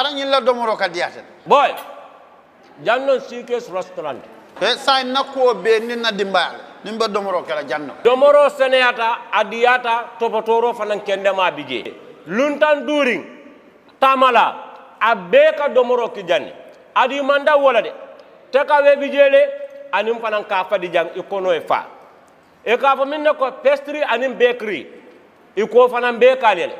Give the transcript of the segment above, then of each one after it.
yara nyilla domoro kadiyata boy janno Civic restaurant e sai nakko be ninna dimbal nimba domoro kala janno domoro seneyata adiyata topotoro fanan kendema bije luntan during tamala abeka domoro ki janni adi manda wala de teka we bijele anim fanan ka fadi jang ikono e fa e ka fa minne ko pastry anim bakery iko fanan be kalele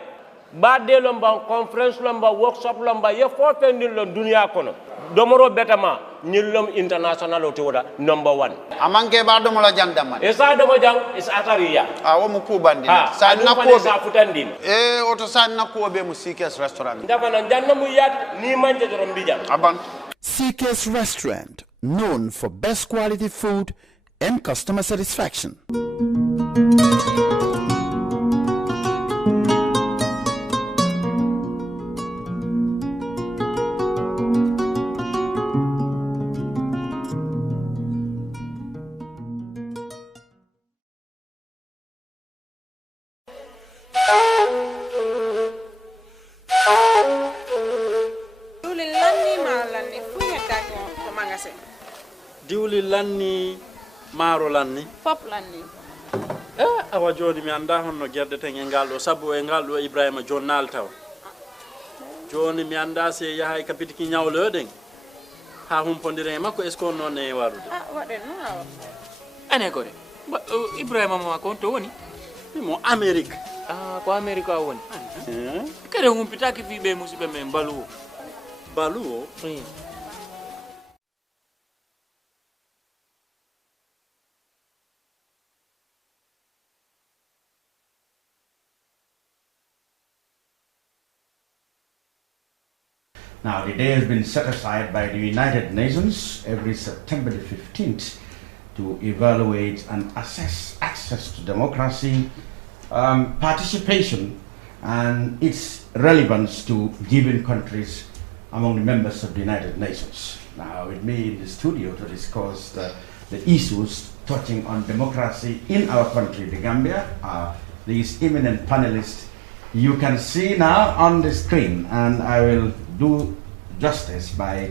badde lomba conference lomba workshop lomba ye fo pendin lo dunia kono domoro betama nyillom international o tewoda number 1 amanke ba domola jandama e sa domo jang is atariya wo mu kubandi sa nakko sa futandin e oto sa nakko be mu Civic restaurant dafa nan janna mu yat ni manje dorom bijam aban Civic restaurant, known for best quality food and customer satisfaction. diwli lanni maaro lanni fop lanni awa joni mi anda honno gerdeten e ngal ɗo sabu e ngal ɗo Ibrahima jonnal taw joni mi anda se yahay kapitiki ñawloɗen ha humpodire e makko est ce que on noon e warude waɗen no awa ane ko de Ibrahima ma ko to woni mo Amérique ko Amérique a woni kede humpitaki fiɓe musidɓe men baluwo baluwo Now, the day has been set aside by the United Nations every September the 15th to evaluate and assess access to democracy, participation, and its relevance to given countries among the members of the United Nations. Now, with me in the studio to discuss the issues touching on democracy in our country, the Gambia, these eminent panelists you can see now on the screen, and I will do justice by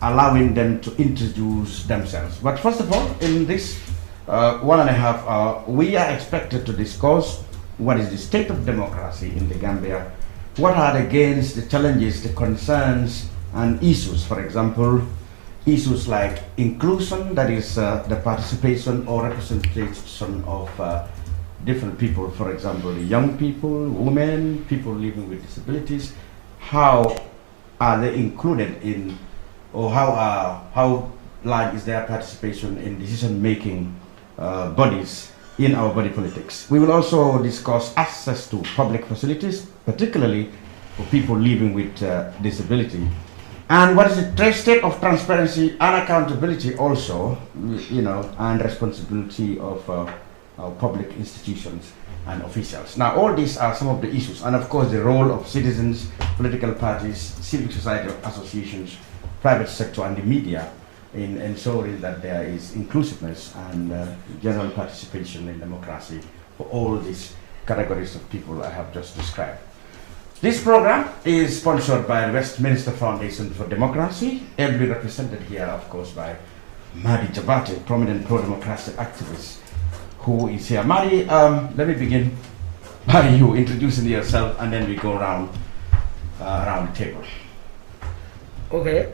allowing them to introduce themselves. But first of all, in this 1.5 hours, we are expected to discuss what is the state of democracy in the Gambia, what are the gains, the challenges, the concerns, and issues. For example, issues like inclusion, that is the participation or representation of different people, for example, young people, women, people living with disabilities. How are they included in, or how large is their participation in decision-making bodies in our body politics? We will also discuss access to public facilities, particularly for people living with disability. And what is the state of transparency and accountability also, and responsibility of our public institutions and officials. Now, all these are some of the issues, and of course the role of citizens, political parties, civil society associations, private sector, and the media in ensuring that there is inclusiveness and general participation in democracy for all these categories of people I have just described. This program is sponsored by the Westminster Foundation for Democracy, ably represented here, of course, by Madi Jabate, prominent pro-democracy activist, who is here. Mari, let me begin by you introducing yourself, and then we go around the table. Okay,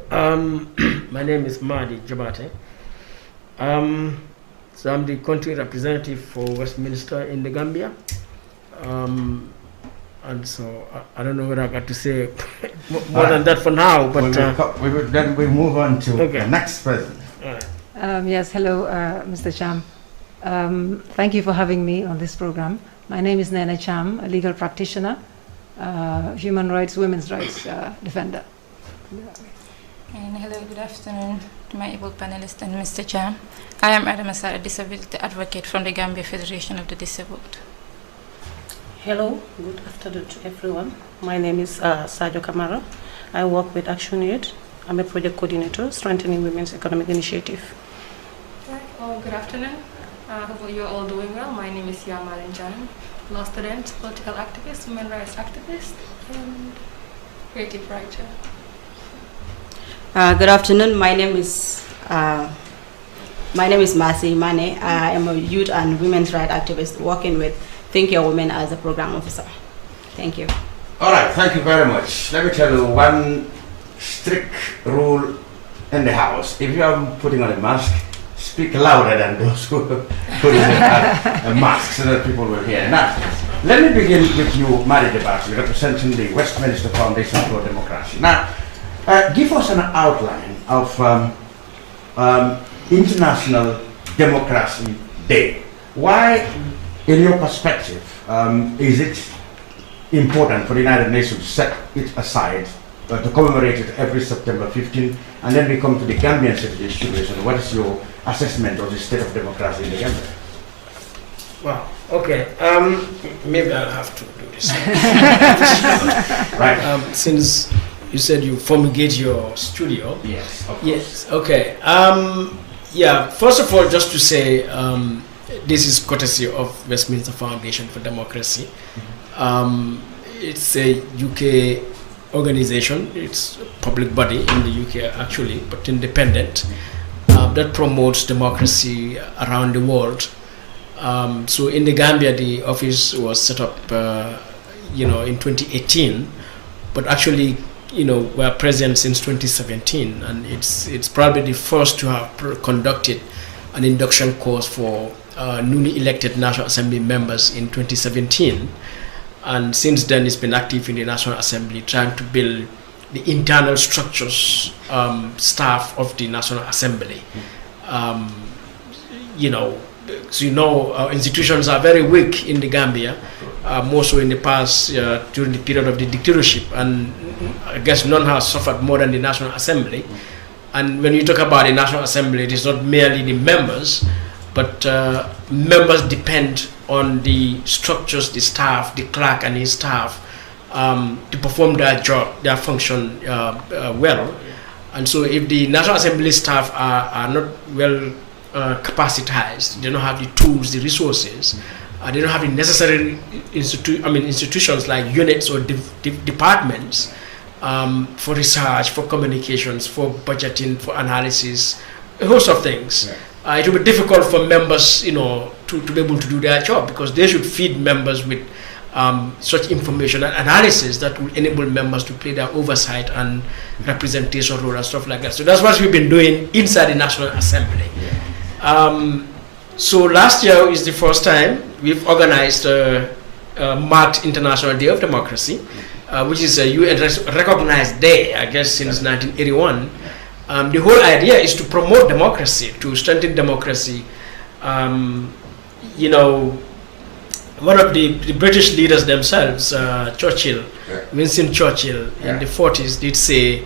my name is Madi Jabate. So I'm the country representative for Westminster in the Gambia. And so I don't know what I got to say more than that for now. But then we move on to the next person. Yes, hello, Mr. Cham. Thank you for having me on this program. My name is Nene Cham, a legal practitioner, human rights, women's rights defender. And hello, good afternoon to my able panelists and Mr. Cham. I am Adam Asara, a disability advocate from the Gambia Federation of the Disabled. Hello, good afternoon to everyone. My name is Sajo Kamara. I work with ActionAid. I'm a project coordinator, Strengthening Women's Economic Initiative. Good afternoon. Hope you're all doing well. My name is Yama Renjan, law student, political activist, human rights activist, and creative writer. Good afternoon. My name is Masi Mane. I am a youth and women's rights activist working with Think Your Women as a program officer. Thank you. All right, thank you very much. Let me tell you one strict rule in the house. If you are putting on a mask, speak louder than those who put on a mask so that people will hear. Now, let me begin with you, Mari Debasi, representing the Westminster Foundation for Democracy. Now, give us an outline of International Democracy Day. Why, in your perspective, is it important for the United Nations to set it aside to commemorate it every September 15th? And then we come to the Gambian situation. What is your assessment of the state of democracy in the Gambia? Wow. Okay. Maybe I'll have to do this. Right. Since you said you fumigate your studio. Yes. Of course. Yes. Okay. Yeah. First of all, just to say, this is courtesy of Westminster Foundation for Democracy. It's a UK organization. It's a public body in the UK actually, but independent, that promotes democracy around the world. So in the Gambia, the office was set up, in 2018, but actually, we're present since 2017, and it's probably the first to have conducted an induction course for newly elected National Assembly members in 2017. And since then, it's been active in the National Assembly, trying to build the internal structures, staff of the National Assembly. Our institutions are very weak in the Gambia, more so in the past, during the period of the dictatorship. And I guess none has suffered more than the National Assembly. And when you talk about the National Assembly, it is not merely the members, but members depend on the structures, the staff, the clerk and his staff, to perform their job, their function well. And so if the National Assembly staff are not well capacitized, they don't have the tools, the resources, they don't have the necessary institutions like units or departments for research, for communications, for budgeting, for analysis, a host of things. It will be difficult for members, to be able to do their job, because they should feed members with such information and analysis that will enable members to play their oversight and representation role and stuff like that. So that's what we've been doing inside the National Assembly. So last year is the first time we've organized a marked International Day of Democracy, which is a UN recognized day, I guess, since 1981. The whole idea is to promote democracy, to strengthen democracy. One of the British leaders themselves, Churchill, Winston Churchill, in the 40s, did say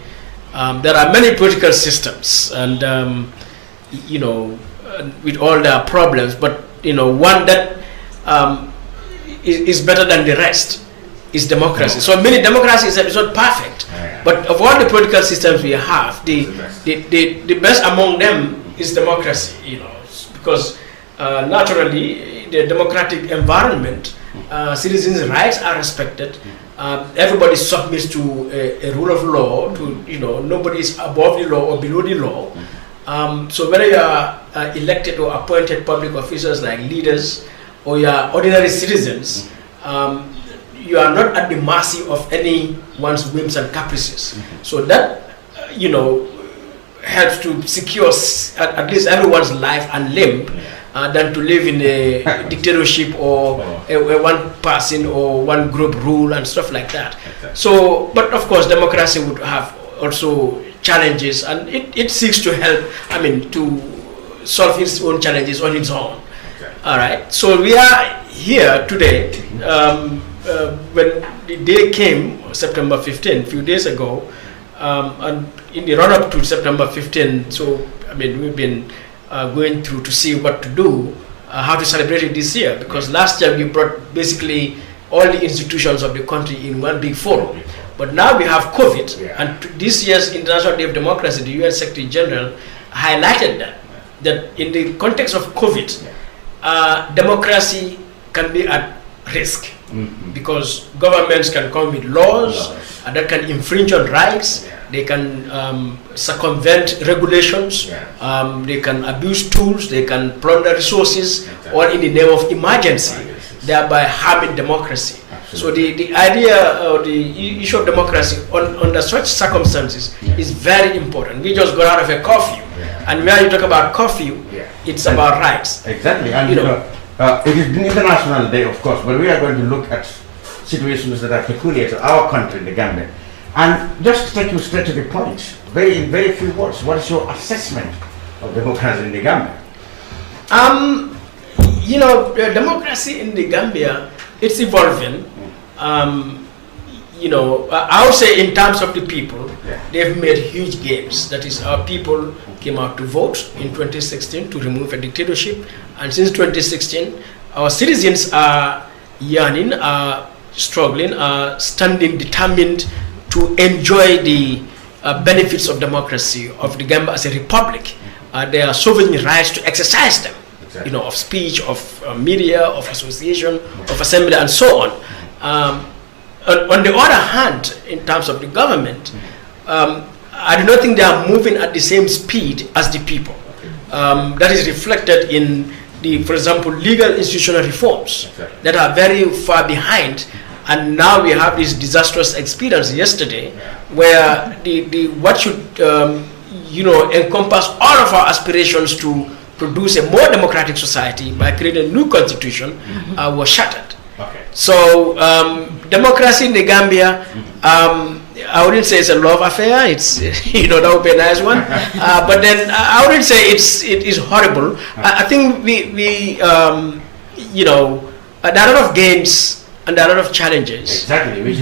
there are many political systems, and with all their problems, but one that is better than the rest is democracy. So many democracy is not perfect, but of all the political systems we have, the best among them is democracy. Because naturally, the democratic environment, citizens' rights are respected. Everybody submits to a rule of law. Nobody is above the law or below the law. So whether you are elected or appointed public officials like leaders, or you are ordinary citizens, you are not at the mercy of anyone's whims and caprices. So that, helps to secure at least everyone's life and limb, than to live in a dictatorship or a one person or one group rule and stuff like that. So, but of course, democracy would have also challenges, and it seeks to help, to solve its own challenges on its own. All right, so we are here today, when the day came, September 15, a few days ago, and in the run-up to September 15, so we've been going through to see what to do, how to celebrate it this year, because last year we brought basically all the institutions of the country in one big forum. But now we have COVID, and this year's International Day of Democracy, the UN Secretary General highlighted that in the context of COVID, democracy can be at risk, because governments can come with laws that can infringe on rights, They can circumvent regulations. They can abuse tools. They can plunder resources, all in the name of emergency, thereby harming democracy. So the idea or the issue of democracy under such circumstances is very important. We just got out of a curfew, and when you talk about curfew, it's about rights. Exactly, and it is an international day, of course, but we are going to look at situations that are peculiar to our country, the Gambia. And just to take you straight to the point, in very few words, what is your assessment of democracy in the Gambia? Democracy in the Gambia, it's evolving. I would say in terms of the people, they've made huge gains. That is, our people came out to vote in 2016 to remove a dictatorship. And since 2016, our citizens are yearning, are struggling, are standing determined to enjoy the benefits of democracy, of the Gambia as a republic. Their sovereign rights to exercise them, of speech, of media, of association, of assembly, and so on. On the other hand, in terms of the government, I do not think they are moving at the same speed as the people. That is reflected in for example, legal institutional reforms that are very far behind. And now we have this disastrous experience yesterday, where what should encompass all of our aspirations to produce a more democratic society by creating a new constitution was shattered. So democracy in the Gambia, I wouldn't say it's a love affair. It's that would be a nice one. But then I wouldn't say it is horrible. I think there are a lot of gains and there are a lot of challenges. Exactly, which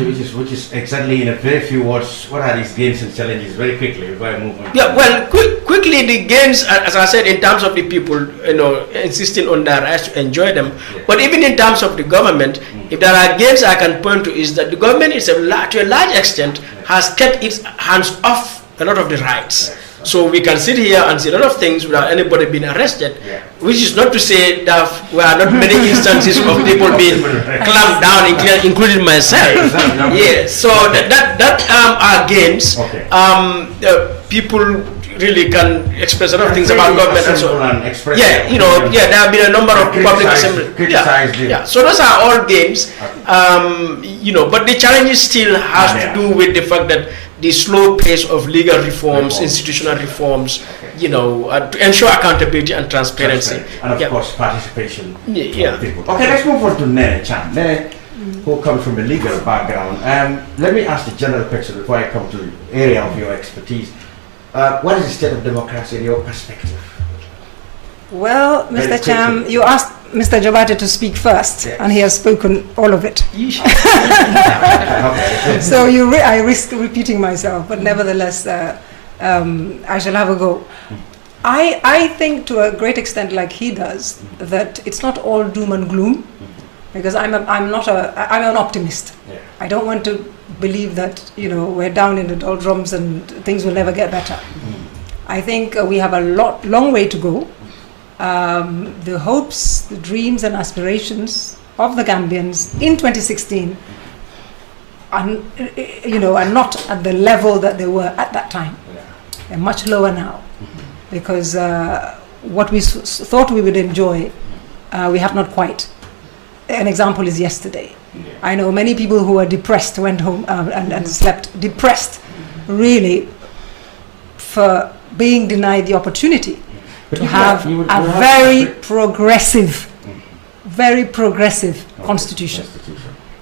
is exactly in a very few words. What are these gains and challenges? Very quickly before I move on. Yeah, well, quickly the gains, as I said, in terms of the people, insisting on their rights to enjoy them. But even in terms of the government, if there are gains I can point to, is that the government is to a large extent has kept its hands off a lot of the rights. So we can sit here and see a lot of things without anybody being arrested, which is not to say that there are not many instances of people being clamped down, including myself. So that are gains. People really can express a lot of things about government and so on. There have been a number of public assemblies. So those are all gains. But the challenge still has to do with the fact that the slow pace of legal reforms, institutional reforms, to ensure accountability and transparency. And of course, participation of people. Okay, let's move on to Nene Chan. Nene, who comes from a legal background. Let me ask the general question before I come to the area of your expertise. What is the state of democracy in your perspective? Well, Mr. Cham, you asked Mr. Jabate to speak first, and he has spoken all of it. So I risk repeating myself, but nevertheless, I shall have a go. I think to a great extent, like he does, that it's not all doom and gloom, because I'm an optimist. I don't want to believe that we're down in the doldrums and things will never get better. I think we have a long way to go. The hopes, the dreams and aspirations of the Gambians in 2016 are not at the level that they were at that time. They're much lower now, because what we thought we would enjoy, we have not quite. An example is yesterday. I know many people who were depressed went home and slept depressed, really, for being denied the opportunity to have a very progressive constitution.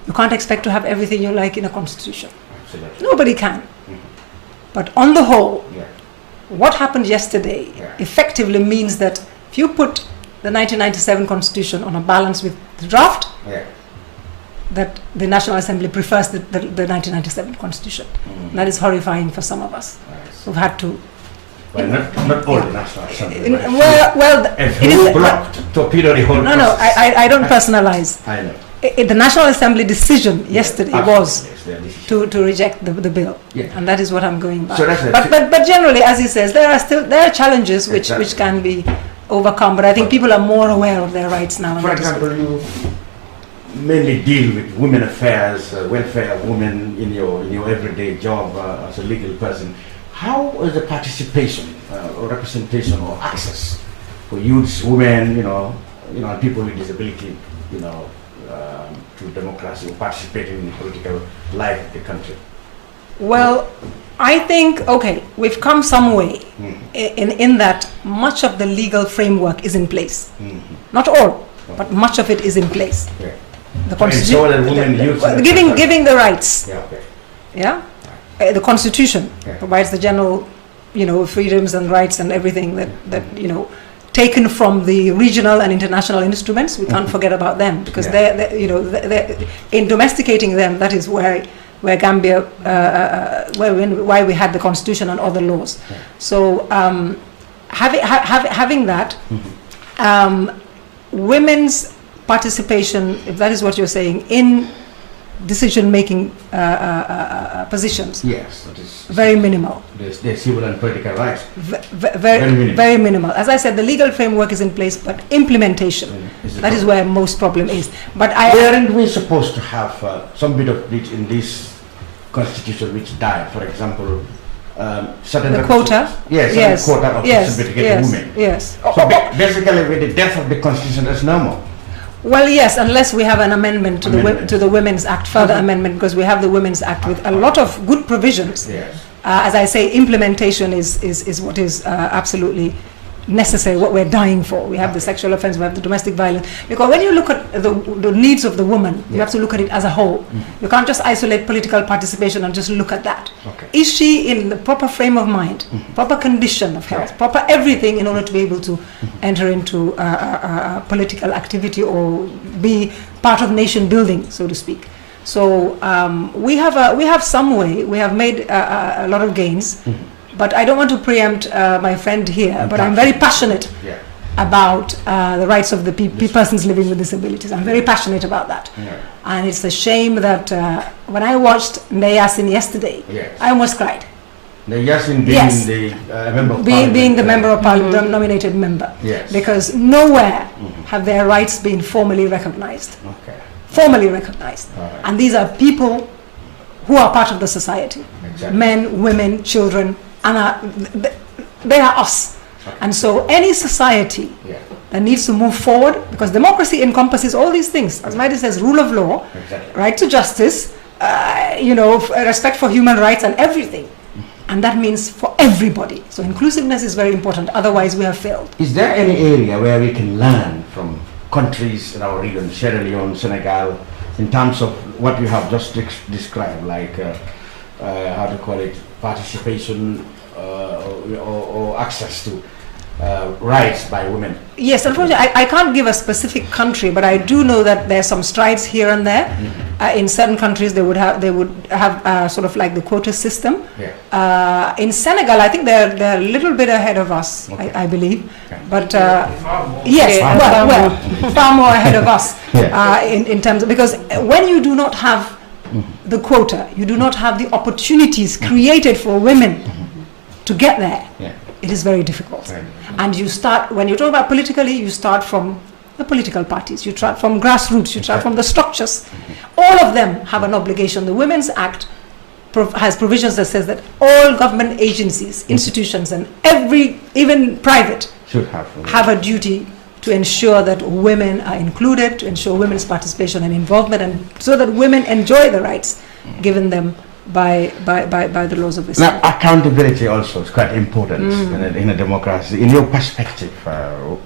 You can't expect to have everything you like in a constitution. Nobody can. But on the whole, what happened yesterday effectively means that if you put the 1997 constitution on a balance with the draft, that the National Assembly prefers the 1997 constitution. That is horrifying for some of us who've had to. Well, not all the National Assembly. It is blocked, torpedoed the whole process. No, I don't personalize. I know. The National Assembly decision yesterday was to reject the bill, and that is what I'm going by. So but generally, as he says, there are challenges which can be overcome. But I think people are more aware of their rights now. For example, mainly deal with women affairs, welfare of women in your everyday job as a legal person. How is the participation or representation or access for youths, women, and people with disability, to democracy or participating in the political life of the country? Well, I think, okay, we've come some way in that much of the legal framework is in place. Not all, but much of it is in place. Yeah. The Constitution, giving the rights. Yeah. Okay. Yeah. The Constitution provides the general, freedoms and rights and everything that taken from the regional and international instruments. We can't forget about them because they're in domesticating them. That is where Gambia, why we had the Constitution and other laws. So having that, women's participation, if that is what you're saying, in decision-making positions. Yes, that is very minimal. There's civil and political rights. Very minimal. As I said, the legal framework is in place, but implementation, that is where most problem is. But aren't we supposed to have some bit of it in this constitution which died? For example, certain the quota. Yes, quota of disability women. Yes. So basically, with the death of the constitution, there's no more. Well, yes, unless we have an amendment to the Women's Act, further amendment, because we have the Women's Act with a lot of good provisions. Yes. As I say, implementation is what is absolutely necessary, what we're dying for. We have the sexual offense, we have the domestic violence. Because when you look at the needs of the woman, you have to look at it as a whole. You can't just isolate political participation and just look at that. Okay. Is she in the proper frame of mind, proper condition of health, proper everything in order to be able to enter into political activity or be part of nation building, so to speak? So we have some way. We have made a lot of gains. But I don't want to preempt my friend here, but I'm very passionate about the rights of the persons living with disabilities. I'm very passionate about that. And it's a shame that when I watched Ndeyasin yesterday, I almost cried. Ndeyasin being the member of parliament. Being the member of parliament, the nominated member. Yes. Because nowhere have their rights been formally recognized. Okay. Formally recognized. Right. And these are people who are part of the society. Exactly. Men, women, children, and they are us. Okay. And so any society that needs to move forward, because democracy encompasses all these things. As Maidi says, rule of law, right to justice, respect for human rights and everything. And that means for everybody. So inclusiveness is very important, otherwise we have failed. Is there any area where we can learn from countries in our region, Sierra Leone, Senegal, in terms of what you have just described, like how to call it, participation or access to rights by women? Yes, unfortunately, I can't give a specific country, but I do know that there are some strides here and there. In certain countries, they would have sort of like the quota system. In Senegal, I think they're a little bit ahead of us, I believe. But yes, far more ahead of us in terms of, because when you do not have the quota, you do not have the opportunities created for women to get there. It is very difficult. And you start, when you talk about politically, you start from the political parties, you start from grassroots, you start from the structures. All of them have an obligation. The Women's Act has provisions that says that all government agencies, institutions, and even private, should have a duty to ensure that women are included, to ensure women's participation and involvement, and so that women enjoy the rights given them by the laws of this. Now, accountability also is quite important in a democracy. In your perspective,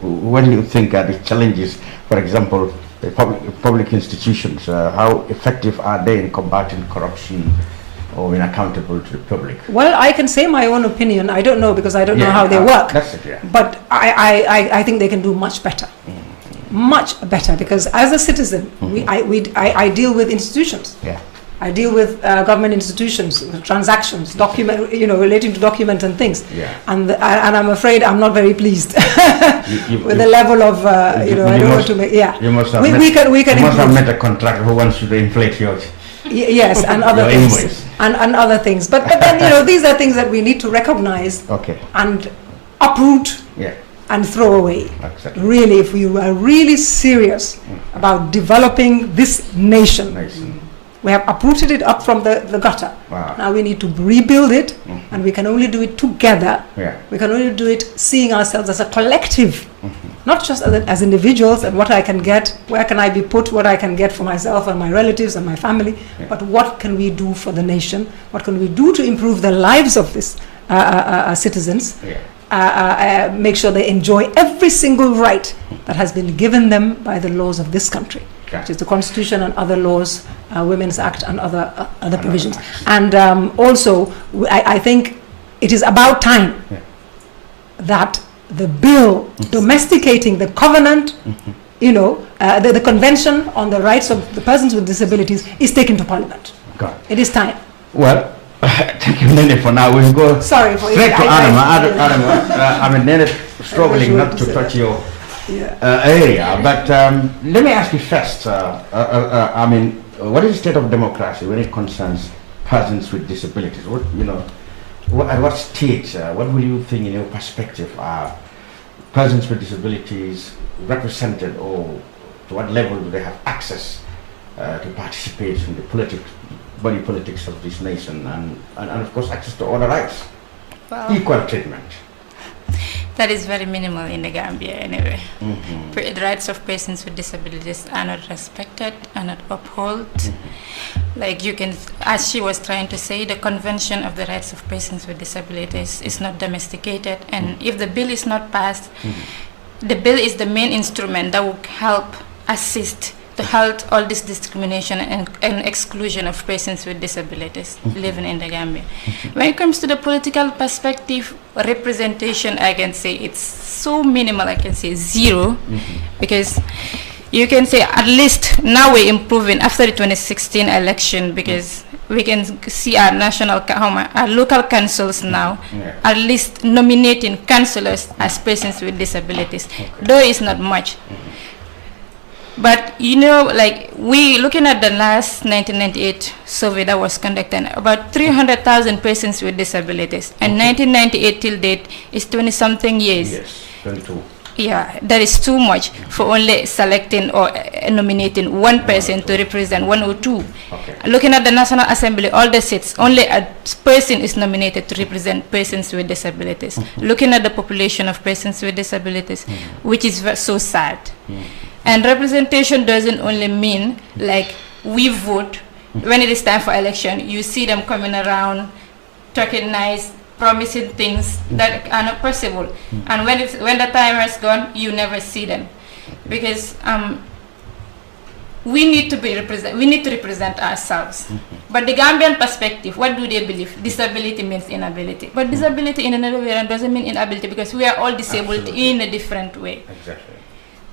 what do you think are the challenges, for example, the public institutions? How effective are they in combating corruption or being accountable to the public? Well, I can say my own opinion. I don't know, because I don't know how they work. That's it, But I think they can do much better. Much better, because as a citizen, I deal with institutions. I deal with government institutions, transactions, relating to documents and things. And I'm afraid I'm not very pleased with the level of, I don't want to make, You must have met a contractor who wants you to inflate yours. Yes, and other things. And other things. But then, these are things that we need to recognize and uproot and throw away. Exactly. Really, if we are really serious about developing this nation, we have uprooted it up from the gutter. Wow. Now we need to rebuild it, and we can only do it together. Yeah. We can only do it seeing ourselves as a collective, not just as individuals and what I can get, where can I be put, what I can get for myself and my relatives and my family, but what can we do for the nation? What can we do to improve the lives of these citizens? Make sure they enjoy every single right that has been given them by the laws of this country, which is the Constitution and other laws, Women's Act and other provisions. And also, I think it is about time that the bill domesticating the covenant, the Convention on the Rights of the Persons with Disabilities is taken to Parliament. It is time. Well, thank you, Nene, for now. We'll go straight to Adam. I mean, Nene struggling not to touch your area, but let me ask you first. I mean, what is the state of democracy when it concerns persons with disabilities? At what stage, what will you think in your perspective are persons with disabilities represented, or to what level do they have access to participate in the body politics of this nation, and of course access to all the rights, equal treatment? That is very minimal in the Gambia anyway. The rights of persons with disabilities are not respected, are not upheld. Like you can, as she was trying to say, the Convention of the Rights of Persons with Disabilities is not domesticated, and if the bill is not passed, the bill is the main instrument that will help assist to halt all this discrimination and exclusion of persons with disabilities living in the Gambia. When it comes to the political perspective, representation, I can say it's so minimal, I can say zero, because you can say at least now we're improving after the 2016 election, because we can see our local councils now at least nominating councillors as persons with disabilities, though it's not much. But like we looking at the last 1998 survey that was conducted, about 300,000 persons with disabilities, and 1998 till date is 20-something years. Yes, 22. Yeah, that is too much for only selecting or nominating one person to represent 102. Looking at the National Assembly, all the seats, only a person is nominated to represent persons with disabilities. Looking at the population of persons with disabilities, which is so sad. And representation doesn't only mean like we vote. When it is time for election, you see them coming around, talking nice, promising things that are not possible. And when the time is gone, you never see them, because we need to represent ourselves. But the Gambian perspective, what do they believe? Disability means inability. But disability in another way doesn't mean inability, because we are all disabled in a different way. Exactly.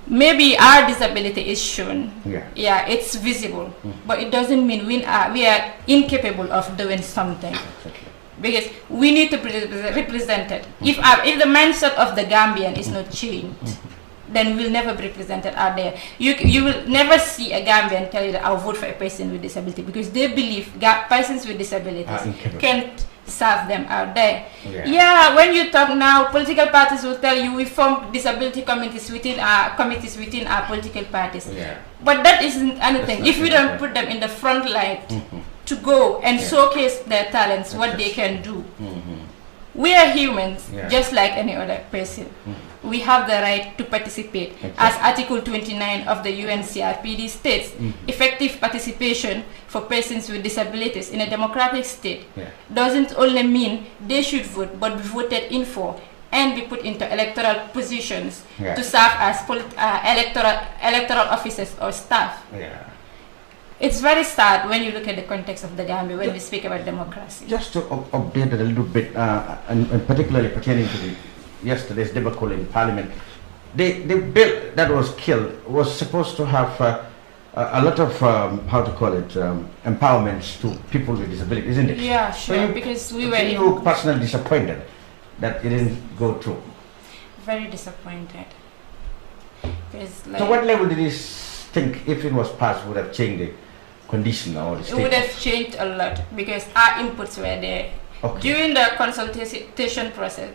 Maybe our disability is shown, it's visible, but it doesn't mean we are incapable of doing something, because we need to be represented. If the mindset of the Gambian is not changed, then we'll never be represented out there. You will never see a Gambian tell you that I'll vote for a person with disability, because they believe persons with disabilities can't serve them out there. When you talk now, political parties will tell you we form disability committees within our political parties. But that isn't anything if we don't put them in the front line to go and showcase their talents, what they can do. We are humans, just like any other person. We have the right to participate. As Article 29 of the UNCRPD states, effective participation for persons with disabilities in a democratic state doesn't only mean they should vote, but be voted in for and be put into electoral positions to serve as electoral officers or staff. It's very sad when you look at the context of the Gambia when we speak about democracy. Just to update it a little bit, and particularly pertaining to yesterday's debacle in Parliament, the bill that was killed was supposed to have a lot of, empowerments to people with disabilities, isn't it? Yeah, sure, because we were... You personally disappointed that it didn't go through? Very disappointed. Like, so what level did you think, if it was passed, would have changed the condition or the state? It would have changed a lot, because our inputs were there. Okay. During the consultation process,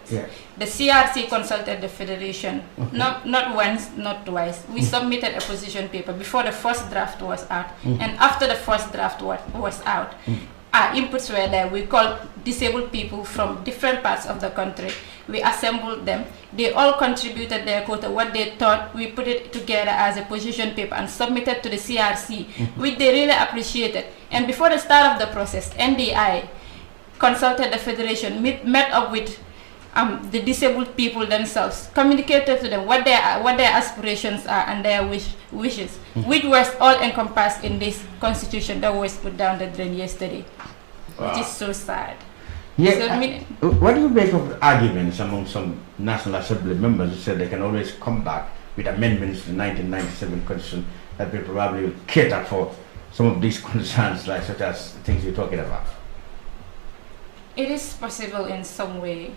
the CRC consulted the Federation, not once, not twice. We submitted a position paper before the first draft was out, and after the first draft was out. Our inputs were there. We called disabled people from different parts of the country. We assembled them. They all contributed their quota, what they thought. We put it together as a position paper and submitted to the CRC, which they really appreciated. And before the start of the process, NDI consulted the Federation, met up with the disabled people themselves, communicated to them what their aspirations are and their wishes, which was all encompassed in this constitution that was put down the drain yesterday, which is so sad. Yeah, So, what do you make of the arguments among some National Assembly members who said they can always come back with amendments to the 1997 constitution that will probably cater for some of these concerns, like such as things you're talking about? It is possible in some way.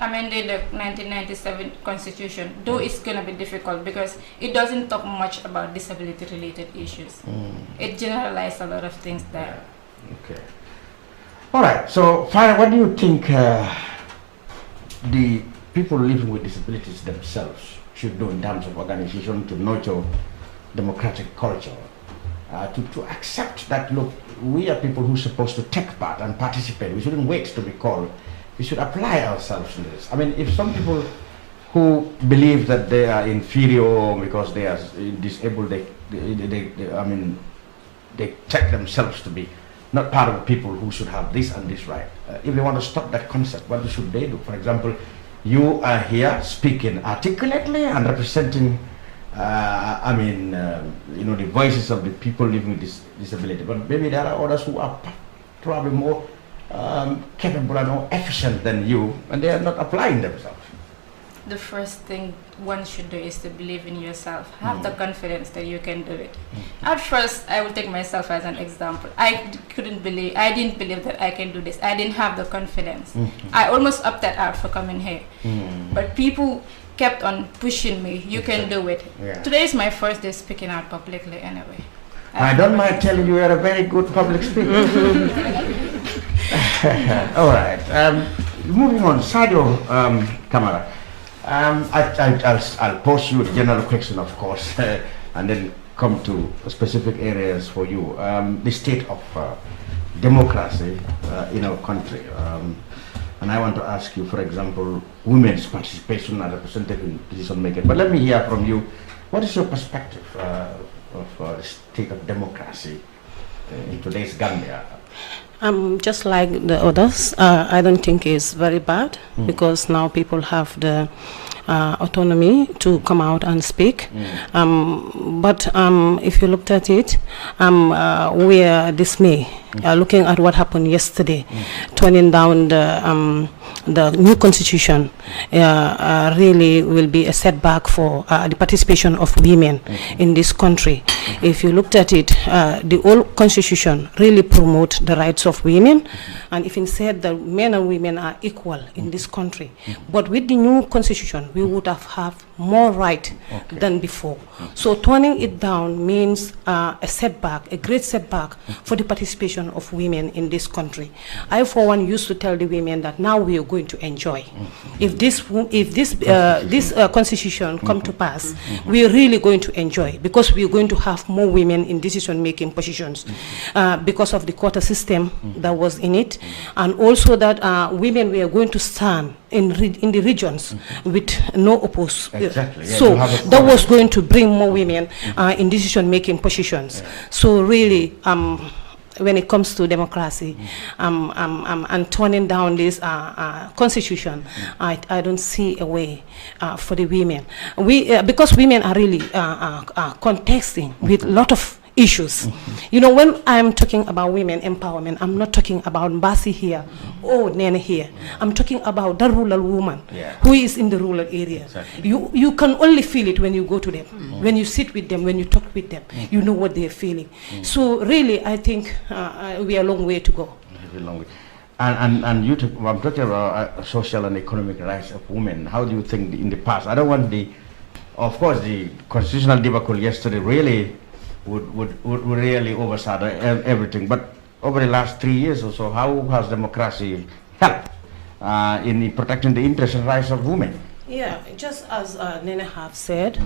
Amending the 1997 constitution, though it's going to be difficult because it doesn't talk much about disability related issues. It generalizes a lot of things there. Okay. All right, so Farah, what do you think the people living with disabilities themselves should do in terms of organization to nurture democratic culture, to accept that, look, we are people who are supposed to take part and participate. We shouldn't wait to be called. We should apply ourselves in this. I mean, if some people who believe that they are inferior because they are disabled, they take themselves to be not part of the people who should have this and this right. If they want to stop that concept, what should they do? For example, you are here speaking articulately and representing, the voices of the people living with disability. But maybe there are others who are probably more capable and more efficient than you, and they are not applying themselves. The first thing one should do is to believe in yourself. Have the confidence that you can do it. At first, I will take myself as an example. I didn't believe that I can do this. I didn't have the confidence. I almost opted out for coming here. But people kept on pushing me. You can do it. Today is my first day speaking out publicly anyway. I don't mind telling you are a very good public speaker. All right. Moving on, Sadio Kamara. I'll pose you a general question, of course, and then come to specific areas for you. The state of democracy in our country. And I want to ask you, for example, women's participation and representative in decision making. But let me hear from you. What is your perspective of the state of democracy in today's Gambia? Just like the others, I don't think it's very bad because now people have the autonomy to come out and speak. But if you looked at it, we are dismayed looking at what happened yesterday, turning down the new constitution. Really will be a setback for the participation of women in this country. If you looked at it, the old constitution really promote the rights of women, and if it said that men and women are equal in this country. But with the new constitution, we would have more right than before. So turning it down means a setback, a great setback for the participation of women in this country. I, for one, used to tell the women that now we are going to enjoy. If this constitution come to pass, we are really going to enjoy because we are going to have more women in decision-making positions because of the quota system that was in it, and also that women were going to stand in the regions with no oppose. Exactly. Yeah, so that was going to bring more women in decision-making positions. So really, when it comes to democracy and turning down this constitution, I don't see a way for the women. Because women are really contesting with a lot of issues. You know, when I'm talking about women empowerment, I'm not talking about Mbasi here or Nene here. I'm talking about the rural woman who is in the rural area. Exactly. You can only feel it when you go to them, when you sit with them, when you talk with them, you know what they're feeling. So really, I think we are a long way to go. And you I'm talking about social and economic rights of women. How do you think in the past? I don't want of course, the constitutional debacle yesterday really would really overshadow everything. But over the last 3 years or so, how has democracy helped in protecting the interests and rights of women? Yeah, just as Nene have said,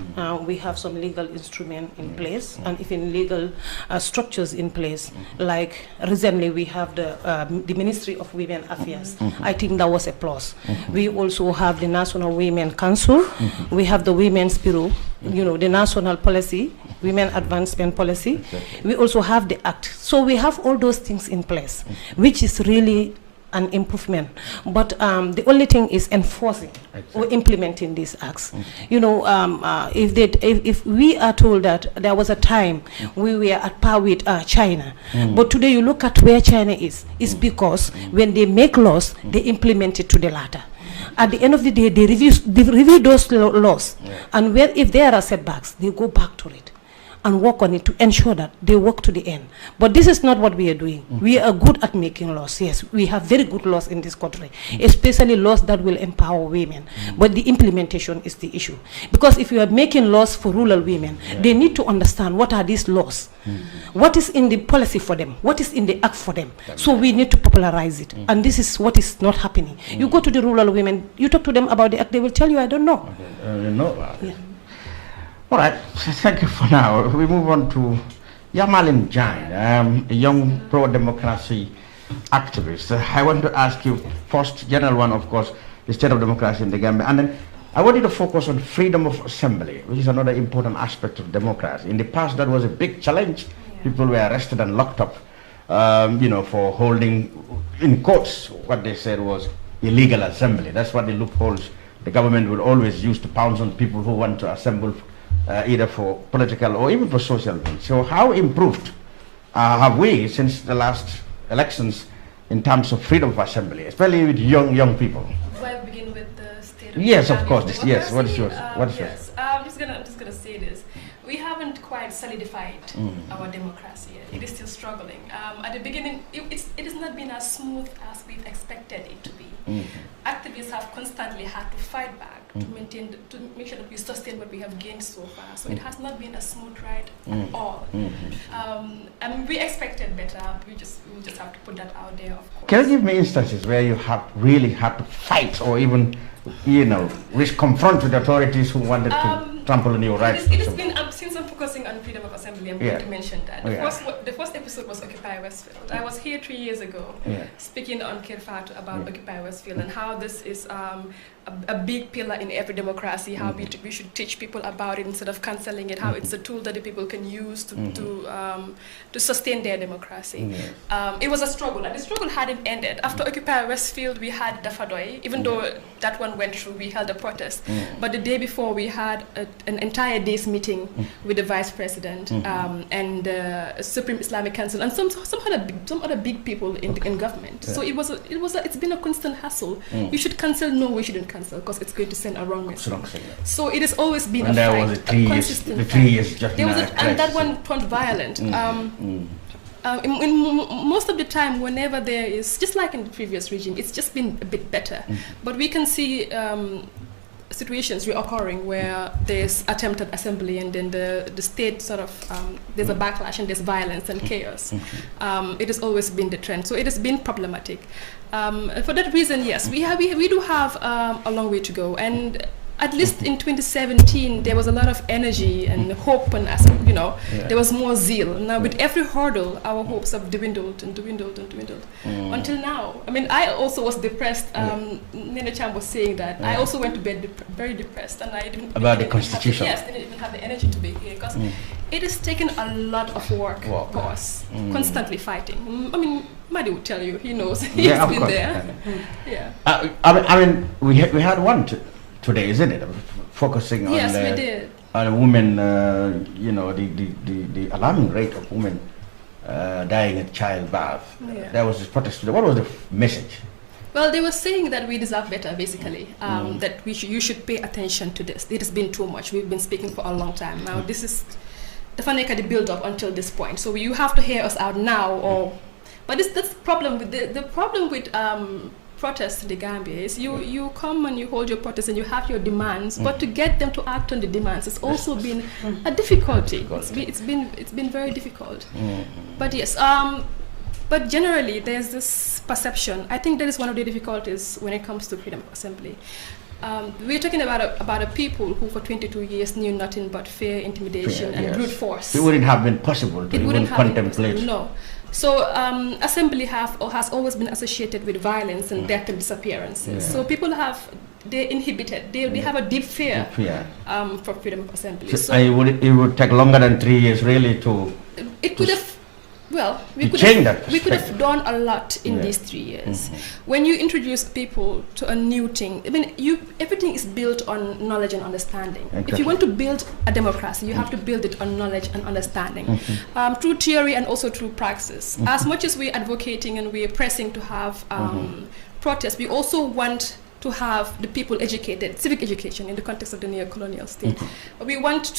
we have some legal instrument in place and even legal structures in place. Like recently we have the Ministry of Women Affairs. I think that was a plus. We also have the National Women Council. We have the Women's Bureau, you know, the National Policy, Women Advancement Policy. We also have the Act. So we have all those things in place, which is really an improvement, but the only thing is enforcing or implementing these acts. You know, if we are told that there was a time we were at par with China, but today you look at where China is, it's because when they make laws, they implement it to the latter. At the end of the day, they review those laws, and if there are setbacks, they go back to it and work on it to ensure that they work to the end. But this is not what we are doing. We are good at making laws. Yes, we have very good laws in this country, especially laws that will empower women. But the implementation is the issue. Because if you are making laws for rural women, they need to understand what are these laws. What is in the policy for them? What is in the act for them? So we need to popularize it. And this is what is not happening. You go to the rural women, you talk to them about the act, they will tell you, I don't know. You know about it. All right, thank you for now. We move on to Yamalin Jain, a young pro-democracy activist. I want to ask you first, general one, of course, the state of democracy in the Gambia, and then I want you to focus on freedom of assembly, which is another important aspect of democracy. In the past, that was a big challenge. People were arrested and locked up, you know, for holding in courts what they said was illegal assembly. That's what the loopholes the government will always use to pounce on people who want to assemble either for political or even for social things. So how improved have we since the last elections in terms of freedom of assembly, especially with young people? Do I begin with the state of Yes, of course. democracy? Yes, what is yours? Yes, I'm just gonna say this. We haven't quite solidified our democracy yet. It is still struggling. At the beginning, it has not been as smooth as we've expected it to be. Activists have constantly had to fight back to make sure that we sustain what we have gained so far. So it has not been a smooth ride at all. And we expected better. We just have to put that out there, of course. Can you give me instances where you have really had to fight or even, you know, confront with authorities who wanted to trample on your rights? It has been, since I'm focusing on freedom of assembly, I'm going to mention that. The first episode was Occupy Westfield. I was here 3 years ago speaking on Kirfat about Occupy Westfield and how this is a big pillar in every democracy, how we should teach people about it instead of cancelling it, how it's a tool that the people can use to sustain their democracy. It was a struggle, and the struggle hadn't ended. After Occupy Westfield, we had Dafadoy. Even though that one went through, we held a protest. But the day before, we had an entire day's meeting with the Vice President and Supreme Islamic Council and some other big people in government. So it's been a constant hassle. We should cancel. No, we shouldn't cancel because it's going to send a wrong message. So it has always been a fight, was a consistent fight. And that one turned violent. In most of the time, whenever there is, just like in the previous regime, it's just been a bit better. But we can see situations reoccurring where there's attempted assembly and then the state sort of, there's a backlash and there's violence and chaos. It has always been the trend. So it has been problematic. For that reason, yes, we do have a long way to go. And at least in 2017, there was a lot of energy and hope, and there was more zeal. Now, with every hurdle, our hopes have dwindled and dwindled and dwindled until now. I mean, I also was depressed. Nene Cham was saying that. I also went to bed very depressed, and I didn't about the constitution. Didn't even have the energy to be here because it has taken a lot of work for us, constantly fighting. I mean, Madi would tell you, he knows. He's been there. I mean, we had one today, isn't it? Focusing on we did. On women, you know, the alarming rate of women dying at childbirth. There was this protest. What was the message? Well, they were saying that we deserve better, basically. That you should pay attention to this. It has been too much. We've been speaking for a long time now. This is the build-up until this point. So you have to hear us out now, but that's the problem with the problem with protests in the Gambia is you come and you hold your protest and you have your demands, but to get them to act on the demands has also been a difficulty. It's been very difficult. But yes, But generally, there's this perception. I think that is one of the difficulties when it comes to freedom of assembly. We're talking about a people who for 22 years knew nothing but fear, intimidation, and brute force. It wouldn't have been possible to even contemplate. No. So assembly has always been associated with violence and death and disappearances. So people they're inhibited. They have a deep fear for freedom of assembly. So it would take longer than 3 years really to... It could have... Well, we could have done a lot in these 3 years. When you introduce people to a new thing, I mean, everything is built on knowledge and understanding. Exactly. If you want to build a democracy, you have to build it on knowledge and understanding, through theory and also through praxis. As much as we're advocating and we're pressing to have protests, we also want to have the people educated, civic education in the context of the neo-colonial state. We want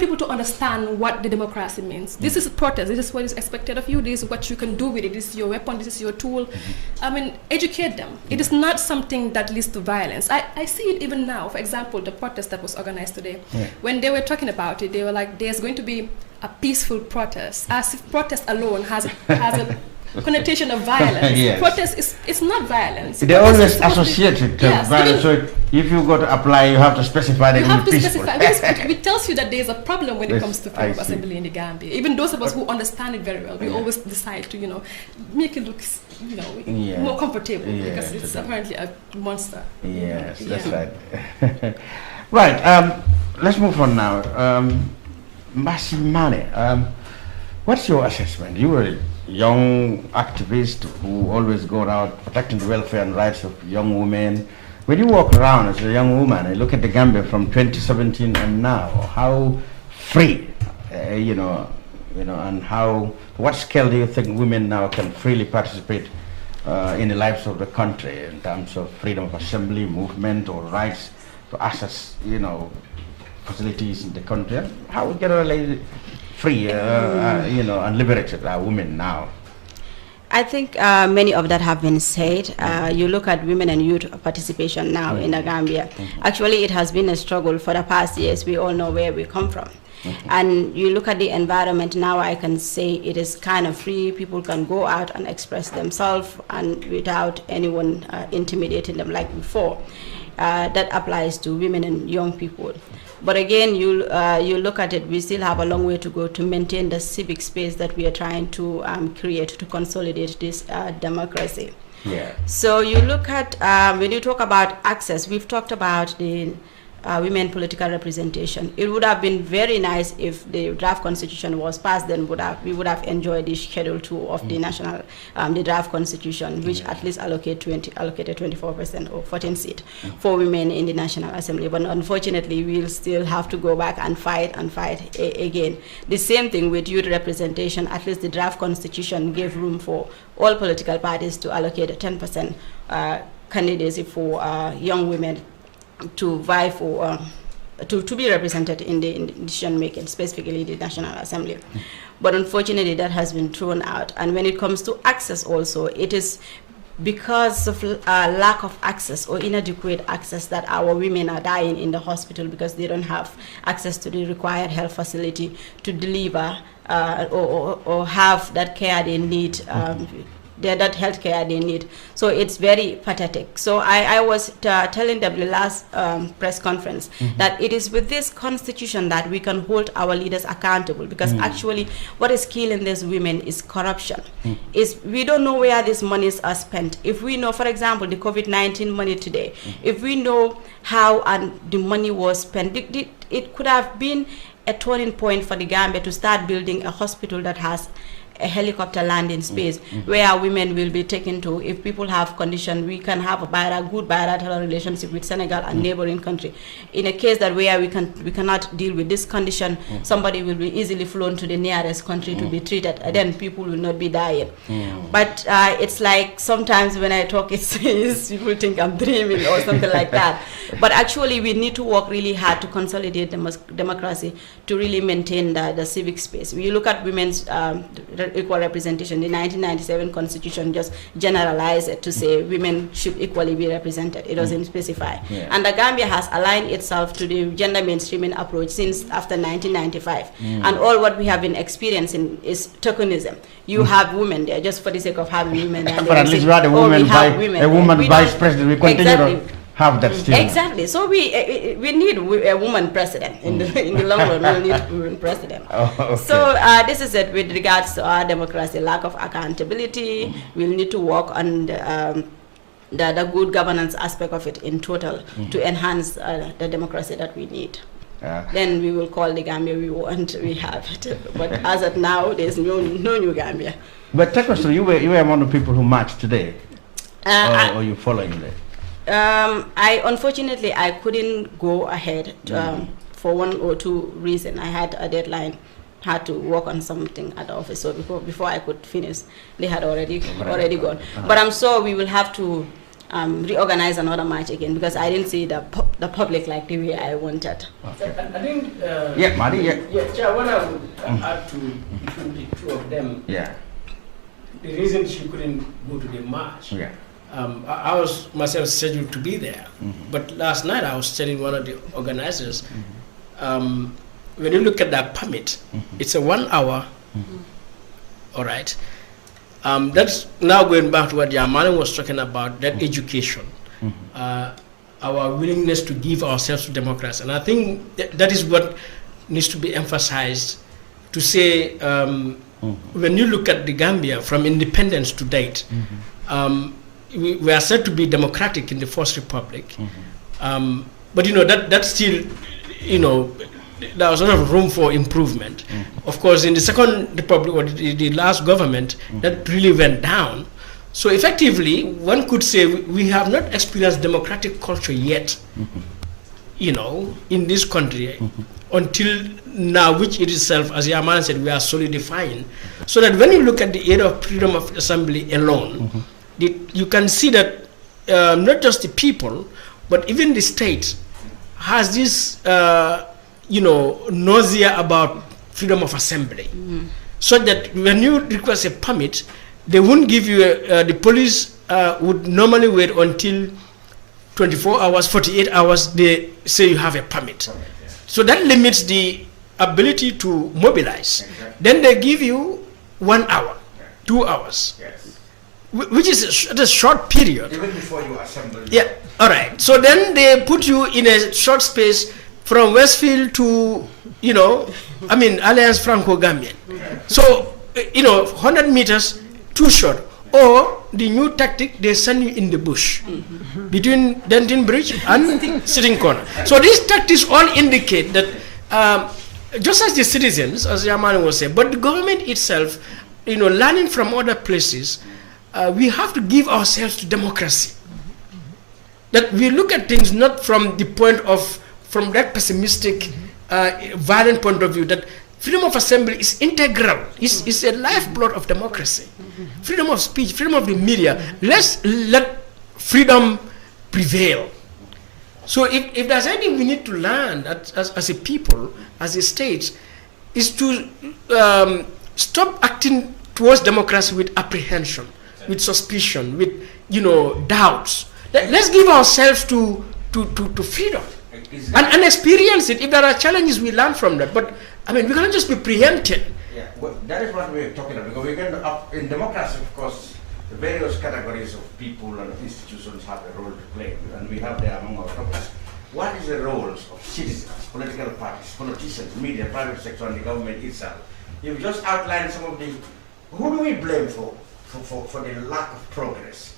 people to understand what the democracy means. This is a protest. This is what is expected of you. This is what you can do with it. This is your weapon. This is your tool. I mean, educate them. It is not something that leads to violence. I see it even now. For example, the protest that was organized today. When they were talking about it, they were like, there's going to be a peaceful protest, as if protest alone has a connotation of violence. Protest is not violence. They're always associated to violence. So if you go to apply, you have to specify that it is peaceful. It tells you that there's a problem when it comes to freedom of assembly in the Gambia. Even those of us who understand it very well, we always decide to, make it look, more comfortable because it's apparently a monster. Yes, that's right. Right. Let's move on now. Masimane, what's your assessment? You were young activist who always go out protecting the welfare and rights of young women. When you walk around as a young woman and look at the Gambia from 2017 and now, how free, and what scale do you think women now can freely participate in the lives of the country in terms of freedom of assembly, movement, or rights to access, facilities in the country? How generally free, and liberated are women now? I think many of that have been said. You look at women and youth participation now in the Gambia. Actually, it has been a struggle for the past years. We all know where we come from. And you look at the environment now, I can say it is kind of free. People can go out and express themselves and without anyone intimidating them like before. That applies to women and young people. But again, you look at it, we still have a long way to go to maintain the civic space that we are trying to create to consolidate this democracy. So you look at, when you talk about access, we've talked about the women political representation. It would have been very nice if the draft constitution was passed, then we would have enjoyed the Schedule 2 of the national, the draft constitution, which at least allocated 24% or 14 seats for women in the National Assembly. But unfortunately, we'll still have to go back and fight again. The same thing with youth representation. At least the draft constitution gave room for all political parties to allocate a 10% candidacy for young women to vie for to be represented in the decision making, specifically the National Assembly. But unfortunately, that has been thrown out. And when it comes to access also, it is because of lack of access or inadequate access that our women are dying in the hospital because they don't have access to the required health facility to deliver or have that care they need, that health care they need. So it's very pathetic. So I was telling them the last press conference that it is with this constitution that we can hold our leaders accountable, because actually what is killing these women is corruption. Is we don't know where these monies are spent. If we know, for example, the COVID-19 money today, if we know how the money was spent, it could have been a turning point for the Gambia to start building a hospital that has a helicopter landing space where women will be taken to. If people have condition, we can have a good bilateral relationship with Senegal and neighboring country. In a case that where we cannot deal with this condition, somebody will be easily flown to the nearest country to be treated, and then people will not be dying. But it's like sometimes when I talk, it's people think I'm dreaming or something like that. But actually, we need to work really hard to consolidate democracy to really maintain the civic space. We look at women's equal representation. The 1997 Constitution just generalized it to say women should equally be represented. It doesn't specify. Yeah. And the Gambia has aligned itself to the gender mainstreaming approach since after 1995. And all what we have been experiencing is tokenism. You have women there just for the sake of having women there. But at least we had a woman, vice president. We continue to have that still. Exactly. So we need a woman president. In the long run, we'll need a woman president. Oh, okay. So this is it with regards to our democracy, lack of accountability. We'll need to work on the good governance aspect of it in total to enhance the democracy that we need. Then we will call the Gambia we want, we have it. But as of now, there's no new Gambia. But take us through, you were among the people who marched today, or you following that? Unfortunately, I couldn't go ahead for one or two reasons. I had a deadline, had to work on something at the office, so before I could finish, they had already gone. But I'm sure we will have to reorganize another march again, because I didn't see the public like the way I wanted. Okay. I think. Yeah, Madi. Yeah. Yeah, Chair, what I would add to between the two of them. Yeah. The reason she couldn't go to the march. Yeah. I was myself scheduled to be there, but last night I was telling one of the organizers, when you look at that permit, it's a 1 hour. All right. That's now going back to what Yamani was talking about, that education, our willingness to give ourselves to democracy. And I think that is what needs to be emphasized, to say, when you look at the Gambia from independence to date, we are said to be democratic in the First Republic. But, that still, there was a lot of room for improvement. Of course, in the Second Republic, or the last government, that really went down. So effectively, one could say we have not experienced democratic culture yet, in this country, until now, which it itself, as Yaman said, we are solidifying. So that when you look at the area of freedom of assembly alone, you can see that not just the people, but even the state has this nausea about freedom of assembly. So that when you request a permit, they won't give you the police would normally wait until 24 hours, 48 hours, they say you have a permit. So that limits the ability to mobilize. Then they give you 1 hour, 2 hours, which is a short period. Even before you assemble. Yeah, all right. So then they put you in a short space from Westfield to, Alliance Franco-Gambian. So, 100 meters, too short. Or the new tactic, they send you in the bush between Denton Bridge and Sitting Corner. So these tactics all indicate that just as the citizens, as Yamani was saying, but the government itself, learning from other places, we have to give ourselves to democracy. That we look at things not from the point of, from that pessimistic, violent point of view, that freedom of assembly is integral, is a lifeblood of democracy. Freedom of speech, freedom of the media. Let's let freedom prevail. So if there's anything we need to learn as a people, as a state, is to stop acting towards democracy with apprehension, with suspicion, with doubts. Let's give ourselves to freedom and experience it. If there are challenges, we learn from that. But we cannot just be preempted. Yeah, well, that is what we're talking about. Because we're going to, in democracy, of course, the various categories of people and institutions have a role to play, and we have there among our topics. What is the roles of citizens, political parties, politicians, media, private sector, and the government itself? You've just outlined some of the. Who do we blame for the lack of progress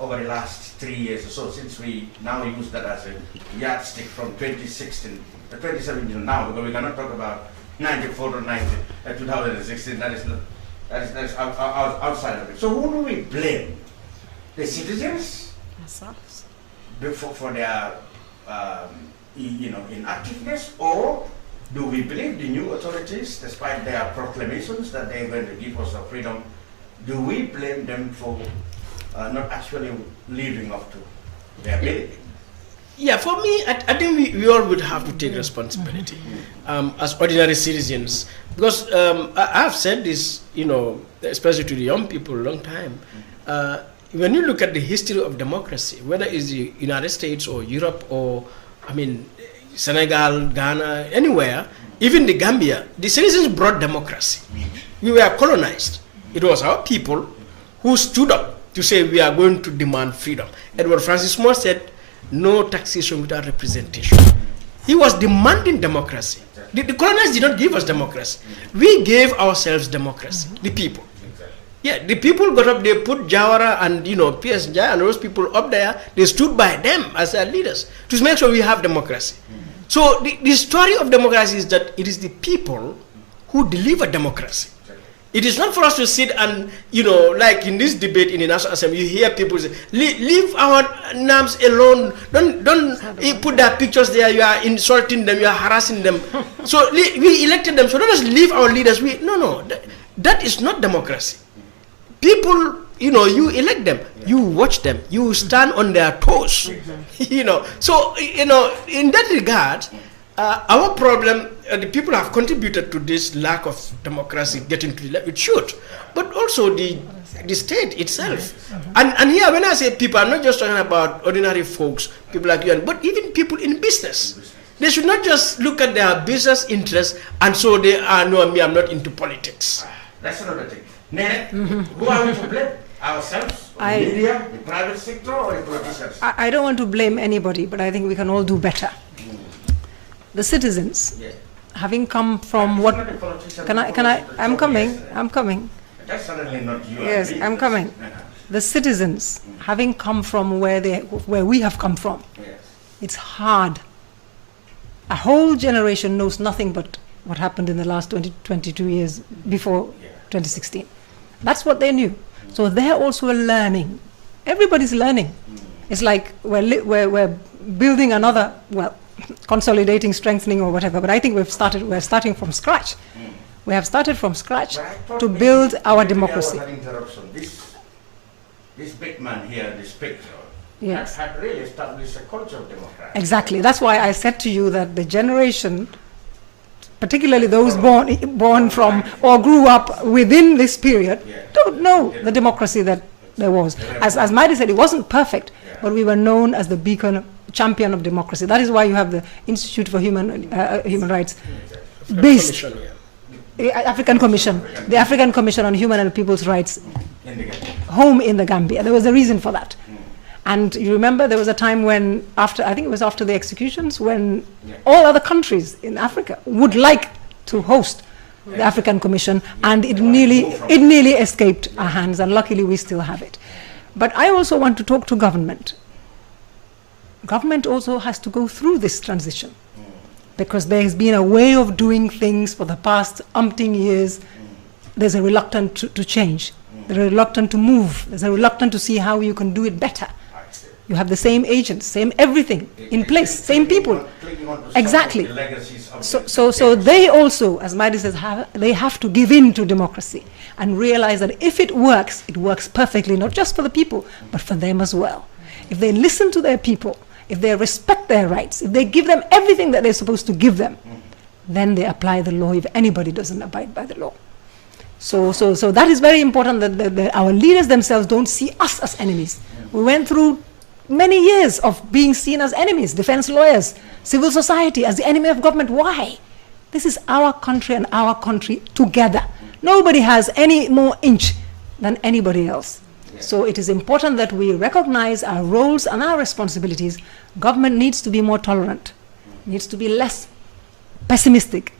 over the last 3 years or so, since we now use that as a yardstick from 2016, 2017 now, because we cannot talk about 94 to 2016. That is outside of it. So who do we blame? The citizens for their inactiveness, or do we believe the new authorities, despite their proclamations that they're going to give us our freedom? Do we blame them for not actually living up to their ability? Yeah, for me, I think we all would have to take responsibility as ordinary citizens. Because I have said this, you know, especially to the young people a long time. When you look at the history of democracy, whether it's the United States or Europe or, I mean, Senegal, Ghana, anywhere, even the Gambia, the citizens brought democracy. We were colonized. It was our people who stood up to say we are going to demand freedom. Edward Francis Moore said, no taxation without representation. He was demanding democracy. The colonizers did not give us democracy. We gave ourselves democracy, the people. Yeah, the people got up, they put Jawara and, you know, P.S. Jai and those people up there, they stood by them as their leaders to make sure we have democracy. So the story of democracy is that it is the people who deliver democracy. It is not for us to sit and, you know, like in this debate in the National Assembly, you hear people say, leave our names alone. Don't put their pictures there. You are insulting them. You are harassing them. So we elected them. So let us leave our leaders. No. That is not democracy. People, you know, you elect them. You watch them. You stand on their toes. You know. So, you know, in that regard, our problem, the people have contributed to this lack of democracy getting to the level it should, but also the state itself. And here, when I say people, I'm not just talking about ordinary folks, people like you, but even people in business. They should not just look at their business interests and so they are, no, I'm not into politics. That's another thing. Nene, who are we to blame? Ourselves, the media, the private sector, or the politicians? I don't want to blame anybody, but I think we can all do better. The citizens, having come from what? I'm coming. That's certainly not you. Yes, I'm coming. The citizens, having come from where we have come from, it's hard. A whole generation knows nothing but what happened in the last 22 years before 2016. That's what they knew. So they're also learning. Everybody's learning. It's like we're building another, well, consolidating, strengthening, or whatever. But I think we're starting from scratch. We have started from scratch to build our democracy. This big man here, this picture, yes, had really established a culture of democracy. Exactly. That's why I said to you that the generation, particularly those born from or grew up within this period, don't know the democracy that there was. As Maidi said, it wasn't perfect, but we were known as the beacon, champion of democracy. That is why you have the Institute for Human Rights, based African Commission, the African Commission on Human and People's Rights, home in the Gambia. There was a reason for that. And you remember there was a time when, I think it was after the executions, when all other countries in Africa would like to host the African Commission, and it nearly escaped our hands, and luckily we still have it. But I also want to talk to government. Government also has to go through this transition, because there has been a way of doing things for the past umpteen years. There's a reluctance to change. There's a reluctance to move. There's a reluctance to see how you can do it better. You have the same agents, same everything in place, same people. Exactly. So they also, as Maidi says, they have to give in to democracy and realize that if it works perfectly, not just for the people, but for them as well. If they listen to their people, if they respect their rights, if they give them everything that they're supposed to give them, then they apply the law if anybody doesn't abide by the law. So that is very important, that our leaders themselves don't see us as enemies. We went through many years of being seen as enemies, defense lawyers, civil society as the enemy of government. Why? This is our country and our country together. Nobody has any more inch than anybody else. So it is important that we recognize our roles and our responsibilities. Government needs to be more tolerant, needs to be less pessimistic,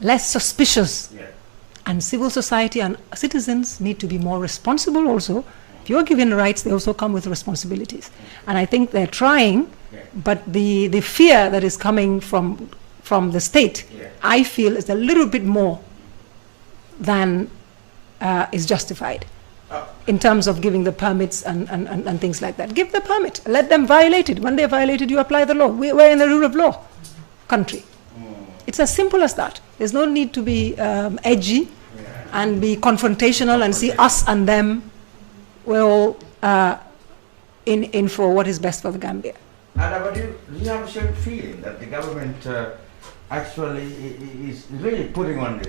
less suspicious. And civil society and citizens need to be more responsible also. If you're given rights, they also come with responsibilities. And I think they're trying, but the fear that is coming from the state, I feel, is a little bit more than is justified in terms of giving the permits and things like that. Give the permit, let them violate it. When they violate it, you apply the law. We're in the rule of law country. It's as simple as that. There's no need to be edgy and be confrontational and see us and them. We're all in for what is best for the Gambia. And do you have a certain feeling that the government actually is really putting on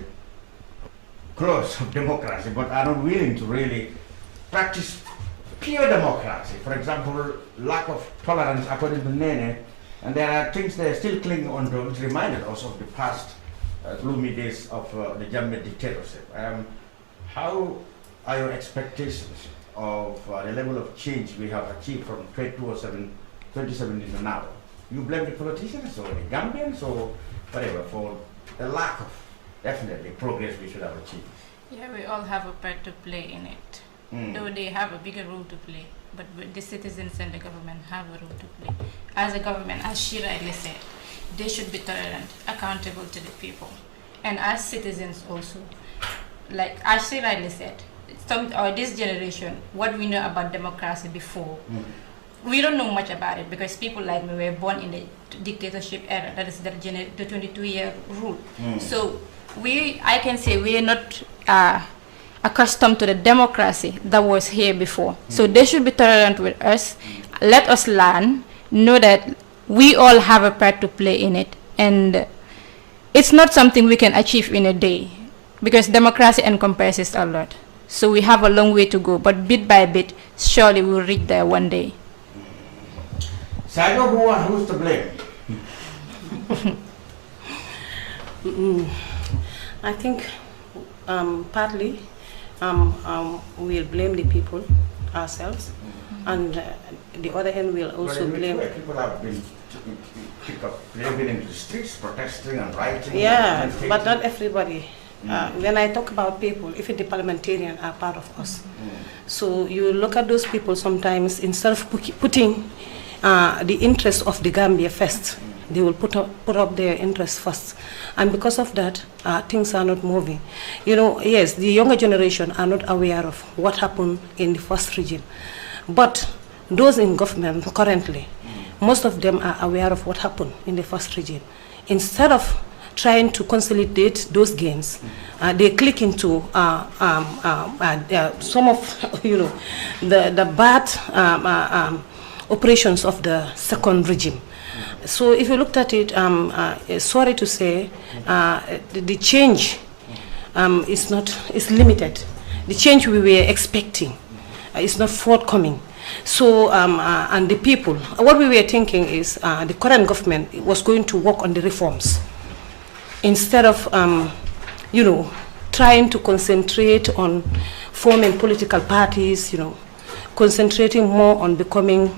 close of democracy, but are not willing to really practice pure democracy. For example, lack of tolerance according to Nene, and there are things they are still clinging on to, which reminded us of the past gloomy days of the Gambian dictatorship. How are your expectations of the level of change we have achieved from 2017 to now? You blame the politicians or the Gambians or whatever for the lack of definitely progress we should have achieved? Yeah, we all have a part to play in it. Though they have a bigger role to play, but the citizens and the government have a role to play. As a government, as she rightly said, they should be tolerant, accountable to the people. And as citizens also, like as she rightly said, this generation, what we know about democracy before, we don't know much about it because people like me were born in the dictatorship era, that is the 22-year rule. So I can say we are not accustomed to the democracy that was here before. So they should be tolerant with us, let us learn, know that we all have a part to play in it, and it's not something we can achieve in a day because democracy encompasses a lot. So we have a long way to go, but bit by bit, surely we'll reach there one day. Sago, who's to blame? I think partly we'll blame the people ourselves, and the other hand we'll also blame. People have been living in the streets, protesting and rioting. Yeah, but not everybody. When I talk about people, even the parliamentarians are part of us. So you look at those people sometimes, instead of putting the interest of the Gambia first, they will put up their interest first. And because of that, things are not moving. You know, yes, the younger generation are not aware of what happened in the first regime. But those in government currently, most of them are aware of what happened in the first regime. Instead of trying to consolidate those gains, they click into some of the bad operations of the second regime. So if you looked at it, sorry to say, the change is limited. The change we were expecting is not forthcoming. So, and the people, what we were thinking is the current government was going to work on the reforms instead of, trying to concentrate on forming political parties, concentrating more on becoming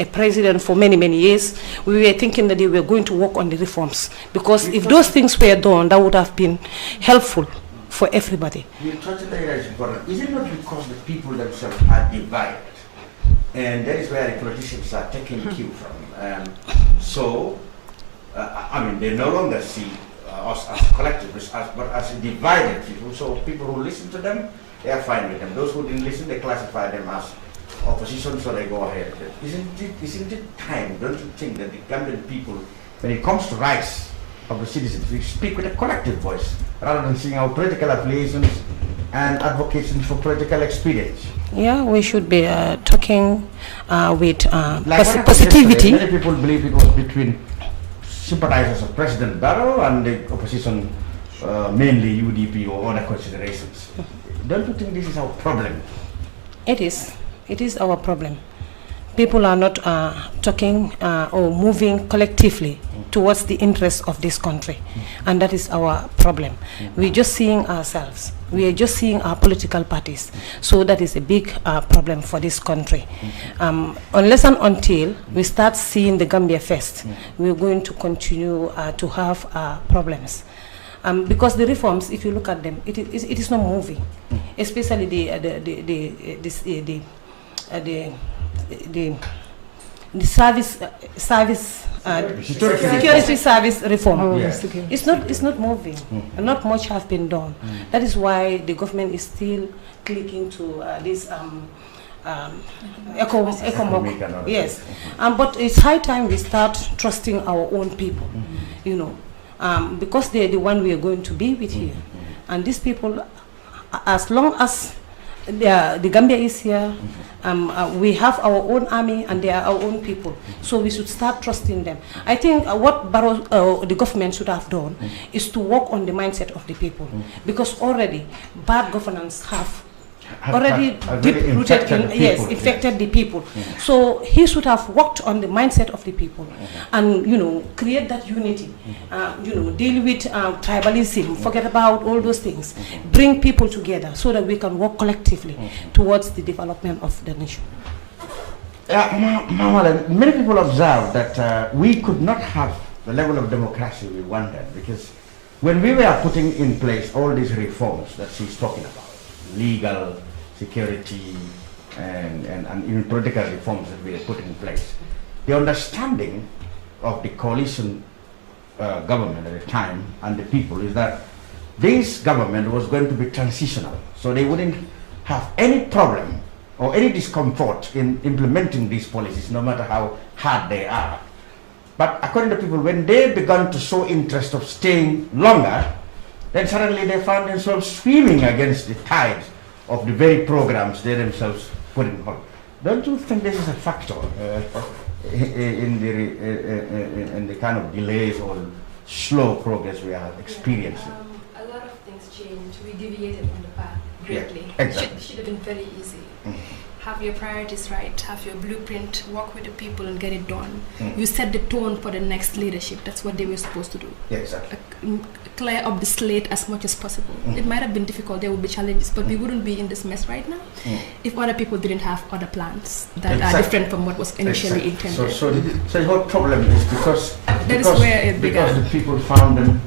a president for many, many years. We were thinking that they were going to work on the reforms because if those things were done, that would have been helpful for everybody. You touched on that, but is it not because the people themselves are divided? And that is where the politicians are taking cue from. They no longer see us as collectivists, but as divided people. So people who listen to them, they are fine with them. Those who didn't listen, they classify them as opposition, so they go ahead. Isn't it time, don't you think, that the Gambian people, when it comes to rights of the citizens, we speak with a collective voice, rather than seeing our political affiliations and advocating for political experience? Yeah, we should be talking with positivity. Many people believe it was between sympathizers of President Barrow and the opposition, mainly UDP or other considerations. Don't you think this is our problem? It is. It is our problem. People are not talking or moving collectively towards the interests of this country. And that is our problem. We're just seeing ourselves. We are just seeing our political parties. So that is a big problem for this country. Unless and until we start seeing the Gambia first, we're going to continue to have problems. Because the reforms, if you look at them, it is not moving. Especially the security service reform. Oh, yes. It's not moving. Not much has been done. That is why the government is still clicking to this ECOMOC. Yes, but it's high time we start trusting our own people. Because they're the one we are going to be with here, and these people, as long as the Gambia is here. We have our own army and they are our own people. So we should start trusting them. I think what the government should have done is to work on the mindset of the people, because already bad governance have already deep-rooted in, affected the people. So he should have worked on the mindset of the people and, create that unity, deal with tribalism, forget about all those things, bring people together so that we can work collectively towards the development of the nation. Many people observe that we could not have the level of democracy we wanted, because when we were putting in place all these reforms that she's talking about, legal, security, and even political reforms that we have put in place, the understanding of the coalition government at the time and the people is that this government was going to be transitional, so they wouldn't have any problem or any discomfort in implementing these policies, no matter how hard they are. But according to people, when they began to show interest of staying longer, then suddenly they found themselves swimming against the tide of the very programs they themselves put in hold. Don't you think this is a factor in the kind of delays or slow progress we are experiencing? A lot of things changed. We deviated from the path greatly. Yeah, exactly. It should have been very easy. Have your priorities right, have your blueprint, work with the people and get it done. You set the tone for the next leadership. That's what they were supposed to do. Yeah, exactly. Clear up the slate as much as possible. It might have been difficult, there would be challenges, but we wouldn't be in this mess right now if other people didn't have other plans that are different from what was initially intended. So the whole problem is because the people found them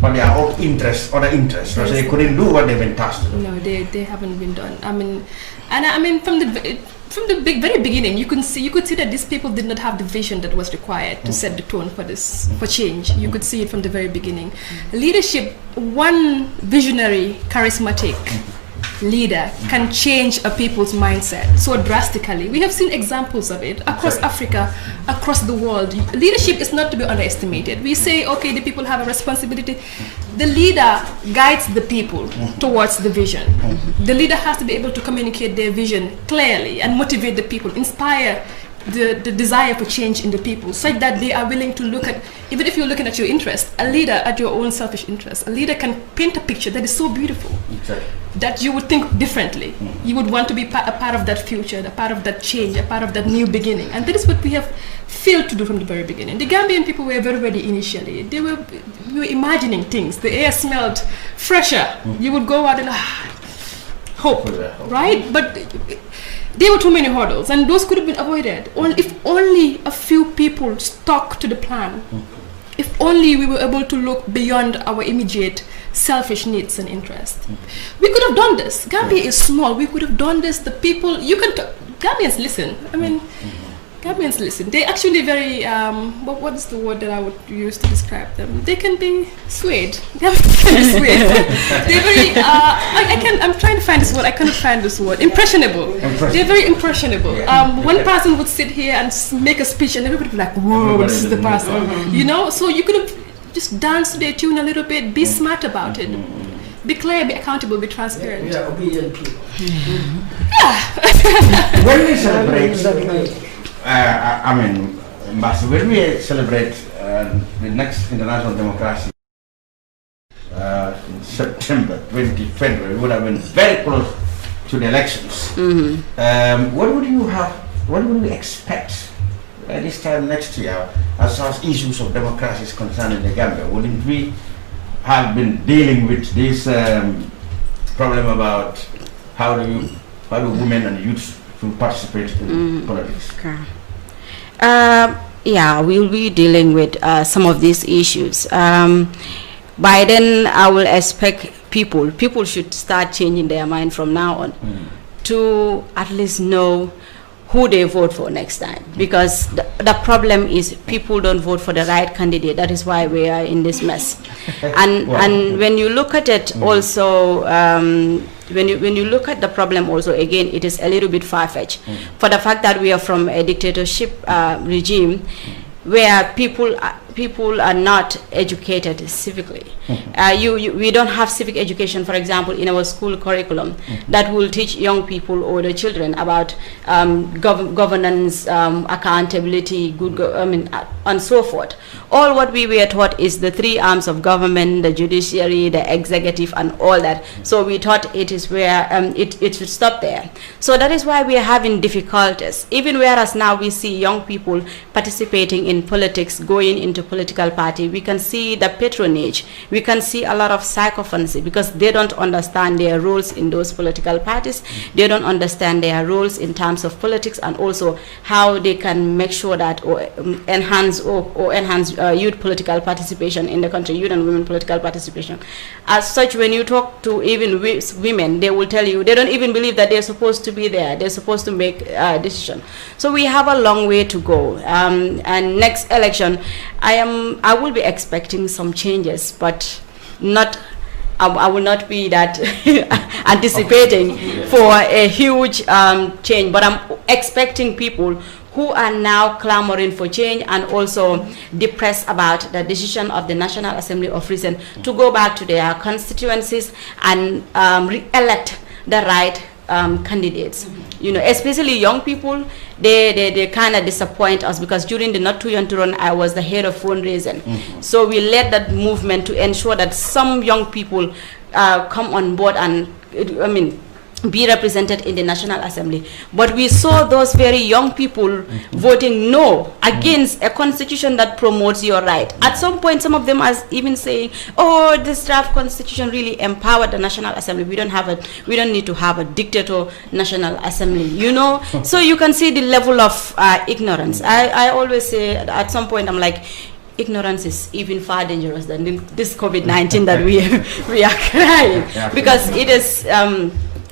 but their own interests, other interests, so they couldn't do what they've been tasked to do. No, they haven't been done. I mean, from the very beginning, you could see that these people did not have the vision that was required to set the tone for change. You could see it from the very beginning. Leadership, one visionary, charismatic leader can change a people's mindset so drastically. We have seen examples of it across Africa, across the world. Leadership is not to be underestimated. We say, okay, the people have a responsibility. The leader guides the people towards the vision. The leader has to be able to communicate their vision clearly and motivate the people, inspire the desire for change in the people, such that they are willing to look at, even if you're looking at your interest, a leader at your own selfish interest, a leader can paint a picture that is so beautiful that you would think differently. You would want to be a part of that future, a part of that change, a part of that new beginning. And that is what we have failed to do from the very beginning. The Gambian people were very ready initially. We were imagining things. The air smelled fresher. You would go out and hope, right? But there were too many hurdles, and those could have been avoided if only a few people stuck to the plan. If only we were able to look beyond our immediate selfish needs and interests. We could have done this. Gambia is small. We could have done this. The people, Gambians listen. I mean, Gambians listen. They actually very, what is the word that I would use to describe them? They can be swayed. They're very, I'm trying to find this word. I cannot find this word. Impressionable. They're very impressionable. One person would sit here and make a speech and everybody would be like, whoa, this is the person. You know, so you could have just dance to their tune a little bit, be smart about it. Be clear, be accountable, be transparent. Yeah, obedient people. When we celebrate, when we celebrate the next International Democracy in September 2020, we would have been very close to the elections. What would we expect this time next year as far as issues of democracy is concerned in the Gambia? Wouldn't we have been dealing with this problem about how do women and youth to participate in politics? Yeah, we'll be dealing with some of these issues. By then, I will expect people should start changing their mind from now on to at least know who they vote for next time, because the problem is people don't vote for the right candidate. That is why we are in this mess. And when you look at it also, when you look at the problem also, again, it is a little bit far-fetched for the fact that we are from a dictatorship regime where people people are not educated civically. We don't have civic education, for example, in our school curriculum that will teach young people or the children about governance, accountability, and so forth. All what we were taught is the 3 arms of government, the judiciary, the executive, and all that. So we thought it is where it should stop there. So that is why we are having difficulties. Even whereas now we see young people participating in politics, going into political party, we can see the patronage. We can see a lot of sycophancy because they don't understand their roles in those political parties. They don't understand their roles in terms of politics, and also how they can make sure that or enhance youth political participation in the country, youth and women political participation. As such, when you talk to even women, they will tell you they don't even believe that they're supposed to be there. They're supposed to make a decision. So we have a long way to go. And next election, I will be expecting some changes, but I will not be that anticipating for a huge change. But I'm expecting people who are now clamoring for change and also depressed about the decision of the National Assembly of Recent to go back to their constituencies and re-elect the right candidates. You know, especially young people, they kind of disappoint us because during the Not Too Young to Run, I was the head of fundraising. So we led that movement to ensure that some young people come on board and, be represented in the National Assembly. But we saw those very young people voting no against a constitution that promotes your right. At some point, some of them are even saying, oh, this draft constitution really empowered the National Assembly. We don't need to have a dictator National Assembly, you know? So you can see the level of ignorance. I always say at some point, I'm like, ignorance is even far dangerous than this COVID-19 that we are crying, because it is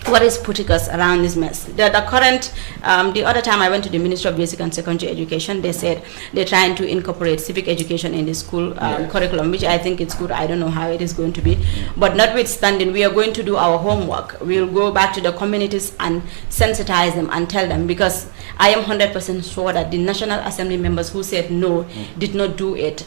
what is putting us around this mess. The current, the other time I went to the Ministry of Basic and Secondary Education, they said they're trying to incorporate civic education in the school curriculum, which I think it's good. I don't know how it is going to be. But notwithstanding, we are going to do our homework. We'll go back to the communities and sensitize them and tell them, because I am 100% sure that the National Assembly members who said no did not do it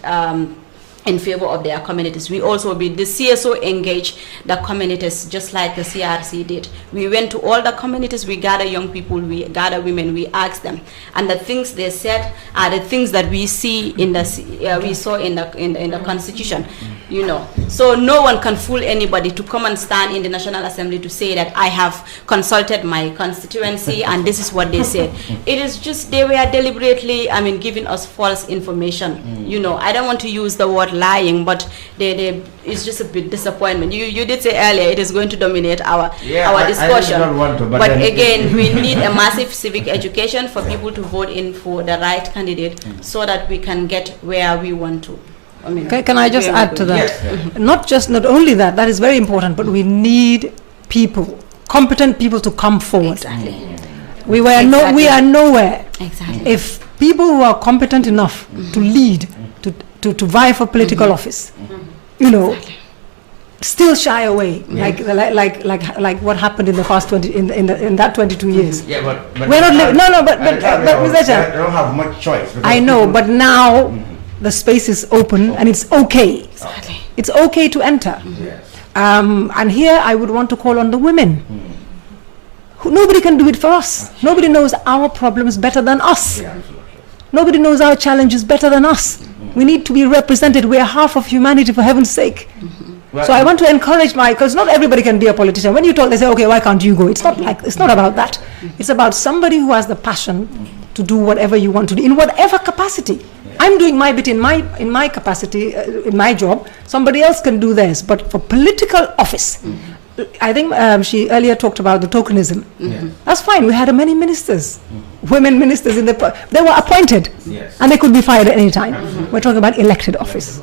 in favor of their communities. We also the CSO engaged the communities just like the CRC did. We went to all the communities, we gather young people, we gather women, we asked them, and the things they said are the things that we see in the we saw in the Constitution, you know. So no one can fool anybody to come and stand in the National Assembly to say that I have consulted my constituency and this is what they said. It is just they were deliberately, giving us false information. You know, I don't want to use the word lying, but it's just a bit disappointment. You did say earlier it is going to dominate our discussion. I don't want to, but again, we need a massive civic education for people to vote in for the right candidate so that we can get where we want to. Can I just add to that? Yes. Not only that is very important, but we need people, competent people to come forward. Exactly. We are nowhere. Exactly. If people who are competent enough to lead, to vie for political office, you know, still shy away, like what happened in the past 20 in that 22 years. Yeah, but we're not but Mr. Chair, don't have much choice. I know, but now the space is open and it's okay. Exactly. It's okay to enter. Yes. And here I would want to call on the women. Nobody can do it for us. Nobody knows our problems better than us. Yeah. Nobody knows our challenges better than us. We need to be represented. We are half of humanity, for heaven's sake. So I want to encourage because not everybody can be a politician. When you talk, they say, okay, why can't you go? It's not about that. It's about somebody who has the passion to do whatever you want to do, in whatever capacity. I'm doing my bit in my capacity, in my job. Somebody else can do theirs. But for political office, I think she earlier talked about the tokenism. That's fine. We had many ministers, women ministers they were appointed, and they could be fired at any time. We're talking about elected office.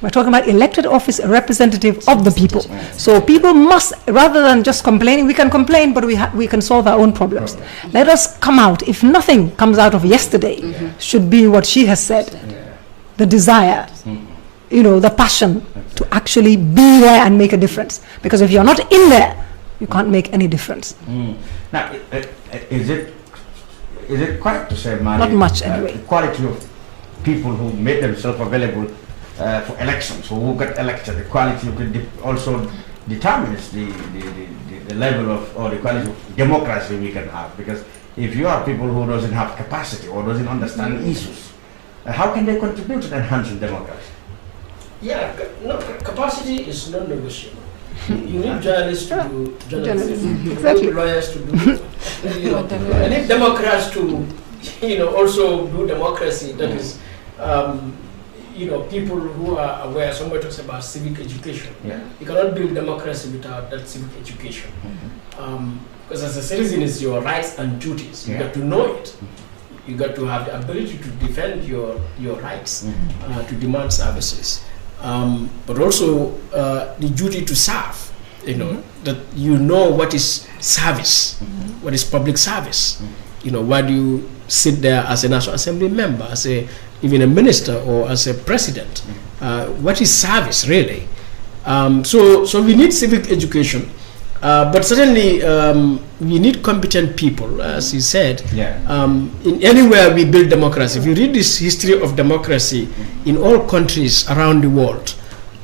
We're talking about elected office, a representative of the people. So people must, rather than just complaining, we can complain, but we can solve our own problems. Let us come out. If nothing comes out of yesterday, should be what she has said, the desire, you know, the passion to actually be there and make a difference. Because if you're not in there, you can't make any difference. Now, is it correct to say, Mary, not much anyway, the quality of people who made themselves available for elections, who got elected. The quality also determines the level of, or the quality of democracy we can have. Because if you are people who doesn't have capacity or doesn't understand issues, how can they contribute to enhancing democracy? Yeah, no, capacity is non-negotiable. You need journalists to do journalism. Exactly. You need lawyers to do, you need Democrats to, also do democracy. That is, people who are aware. Somebody talks about civic education. Yeah. You cannot build democracy without that civic education. Because as a citizen, it's your rights and duties. You got to know it. You got to have the ability to defend your rights, to demand services. But also the duty to serve, that what is service, what is public service. Why do you sit there as a National Assembly member, as even a minister or as a president? What is service really? So we need civic education, but certainly we need competent people, as he said. In anywhere we build democracy. If you read this history of democracy in all countries around the world,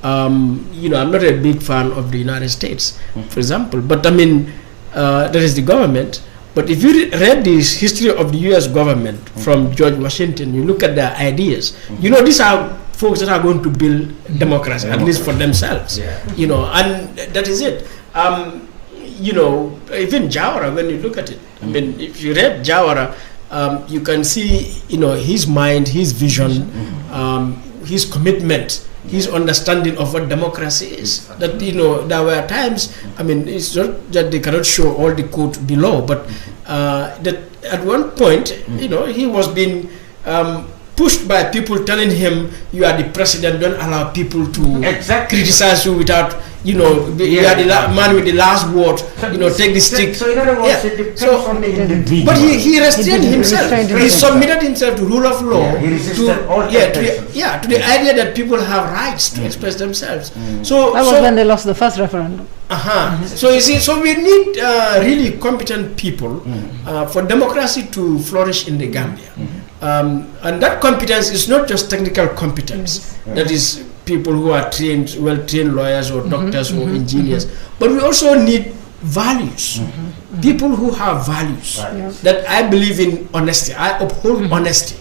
I'm not a big fan of the United States, for example, but I mean, that is the government. But if you read this history of the U.S. government from George Washington, you look at their ideas, these are folks that are going to build democracy, at least for themselves, and that is it. Even Jawara, when you look at it, I mean, if you read Jawara, you can see, his mind, his vision, his commitment, his understanding of what democracy is. That, there were times, I mean, it's not that they cannot show all the code below, but that at one point, he was being pushed by people telling him, you are the president, don't allow people to criticize you without, you are the man with the last word, take the stick. So in other words, it depends on the individual. But he restrained himself. He submitted himself to rule of law, he resisted all temptations. to the idea that people have rights to express themselves. So that was when they lost the first referendum. So you see, so we need really competent people for democracy to flourish in the Gambia. And that competence is not just technical competence, that is people who are trained, well-trained lawyers or doctors or engineers, but we also need values, people who have values, that I believe in honesty, I uphold honesty,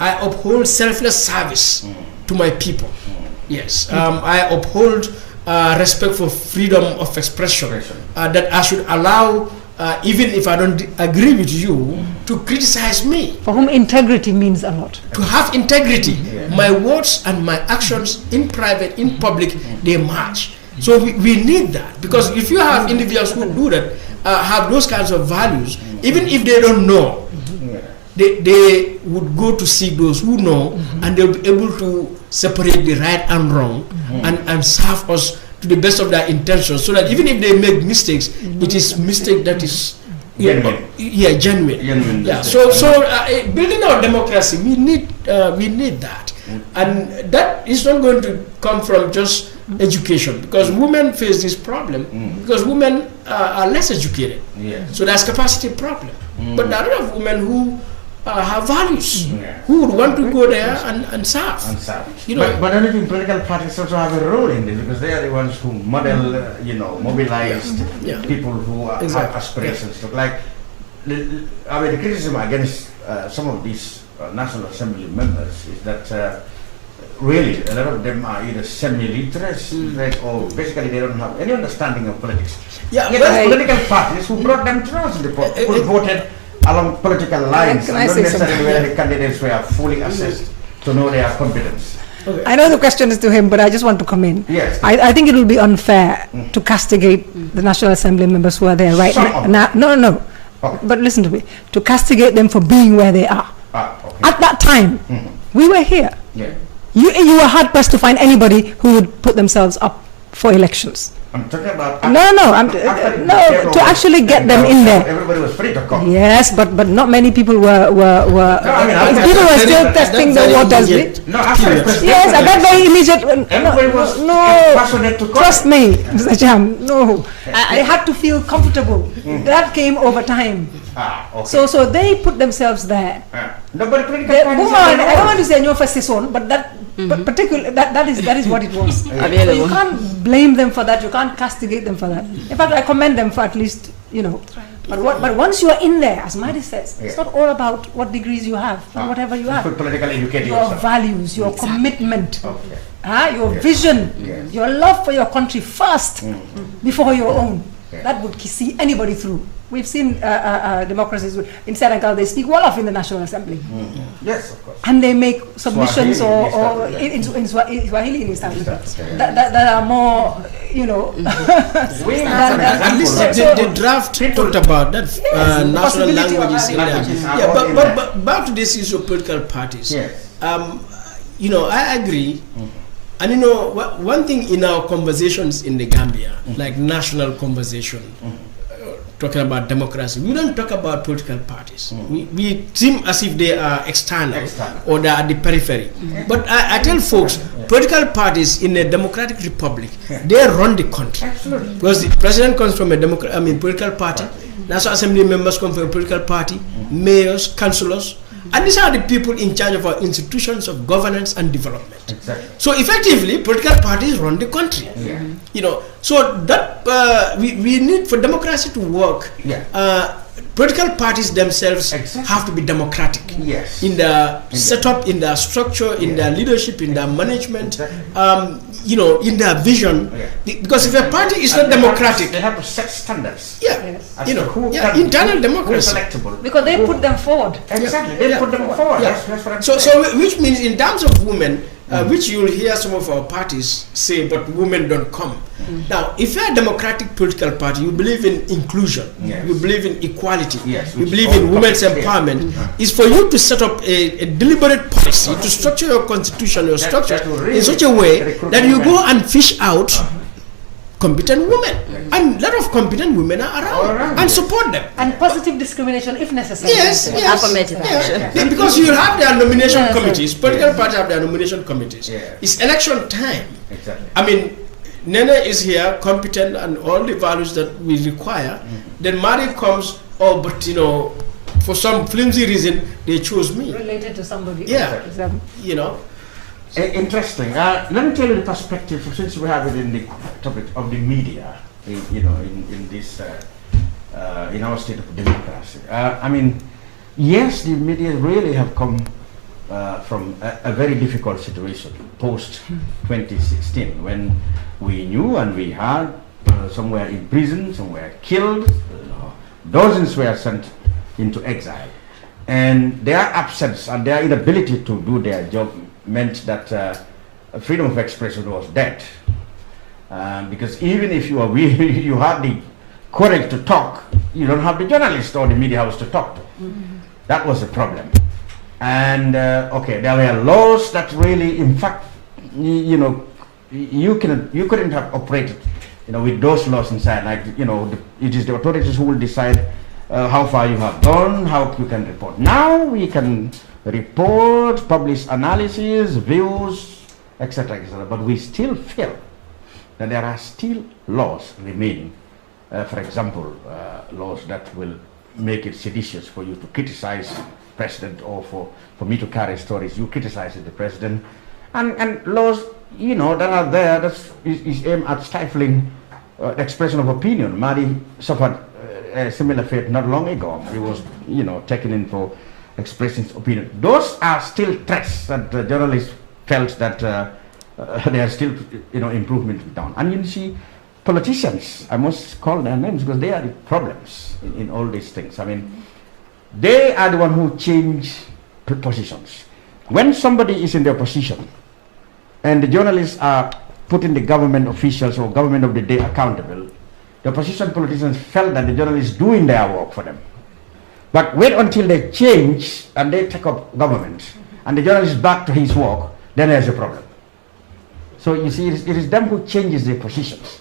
I uphold selfless service to my people, yes, I uphold respect for freedom of expression, that I should allow even if I don't agree with you, to criticize me. For whom integrity means a lot. To have integrity. My words and my actions in private, in public, they match. So we need that. Because if you have individuals who do that, have those kinds of values, even if they don't know, they would go to seek those who know, and they'll be able to separate the right and wrong, and serve us to the best of their intentions, so that even if they make mistakes, it is mistake that is genuine. Yeah. So building our democracy, we need that, and that is not going to come from just education, because women face this problem because women are less educated. So there's capacity problem, but there are a lot of women who have values, who would want to go there and serve. But I don't think political parties also have a role in this, because they are the ones who model, mobilized people who have aspirations. Like, the criticism against some of these National Assembly members is that really a lot of them are either semi-literate, or basically they don't have any understanding of politics. There's political parties who brought them to us in the polls, who voted along political lines, and not necessarily whether the candidates were fully assessed to know their competence. I know the question is to him, but I just want to come in. Yes. I think it will be unfair to castigate the National Assembly members who are there right now. No. Okay. But listen to me. To castigate them for being where they are. At that time, we were here. You were hard pressed to find anybody who would put themselves up for elections. I'm talking about to actually get them in there. Everybody was free to come. Yes, but not many people were people were still testing the waters. Yes, at that very immediate. Everybody was passionate to come. Trust me, Mr. Cham. No, they had to feel comfortable. That came over time. So they put themselves there. No, but political I parties don't want to say no fascism, but that particular that is what it was. So you can't blame them for that. You can't castigate them for that. In fact, I commend them for at least, you know. But once you are in there, as Madi says, it's not all about what degrees you have, or whatever you have. Political education. Your values, your commitment, your vision, your love for your country first, before your own. That would see anybody through. We've seen democracies in Senegal, they speak Wolof in the National Assembly. Yes, of course. And they make submissions in Swahili in East Africa that are more, you know. At least the draft talked about that national languages in there. Yeah, but back to this issue of political parties. Yes. You know, I agree. And you know, one thing in our conversations in the Gambia, like national conversation, talking about democracy, we don't talk about political parties. We seem as if they are external or they are at the periphery. But I tell folks, political parties in a democratic republic, they run the country. Absolutely. Because the president comes from a political party, National Assembly members come from a political party, mayors, councillors, and these are the people in charge of our institutions of governance and development. Exactly. So effectively, political parties run the country. You know, so that we need for democracy to work. Political parties themselves have to be democratic. Yes. In the setup, in their structure, in their leadership, in their management. You know, in their vision. Because if a party is not democratic, they have to set standards. You know, internal democracy. Because they put them forward. Exactly. They put them forward. That's what I'm saying. So which means in terms of women, which you'll hear some of our parties say, but women don't come. Now, if you're a democratic political party, you believe in inclusion, you believe in equality, you believe in women's empowerment, is for you to set up a deliberate policy to structure your constitution, your structure in such a way that you go and fish out competent women. And a lot of competent women are around and support them. And positive discrimination if necessary. Yes. Affirmative action. Because you have their nomination committees, political parties have their nomination committees. It's election time. Exactly. I mean, Nene is here, competent and all the values that we require. Then Mari comes, oh, but you know, for some flimsy reason, they chose me. Related to somebody. Yeah. You know. Interesting. Let me tell you the perspective, since we have it in the topic of the media, you know, in this, in our state of democracy. I mean, yes, the media really have come from a very difficult situation post 2016, when we knew and we heard some were in prison, some were killed, dozens were sent into exile, and their absence and their inability to do their job meant that freedom of expression was dead. Because even if you are you have the courage to talk, you don't have the journalist or the media house to talk to. That was the problem. And okay, there were laws that really, in fact, you know, you couldn't have operated, you know, with those laws inside. Like, you know, it is the authorities who will decide how far you have gone, how you can report. Now we can report, publish analysis, views, etc., etc. But we still feel that there are still laws remaining. For example, laws that will make it seditious for you to criticize president, or for me to carry stories you criticize the president, and laws, you know, that are there that is aimed at stifling the expression of opinion. Madi suffered a similar fate not long ago. He was, you know, taken in for expressing his opinion. Those are still threats that the journalists felt that there are still, you know, improvement down. And you see, politicians, I must call their names because they are the problems in all these things. I mean, they are the one who change positions. When somebody is in their position and the journalists are putting the government officials or government of the day accountable, the opposition politicians felt that the journalists doing their work for them. But wait until they change and they take up government and the journalist is back to his work, then there's a problem. So you see, it is them who changes their positions,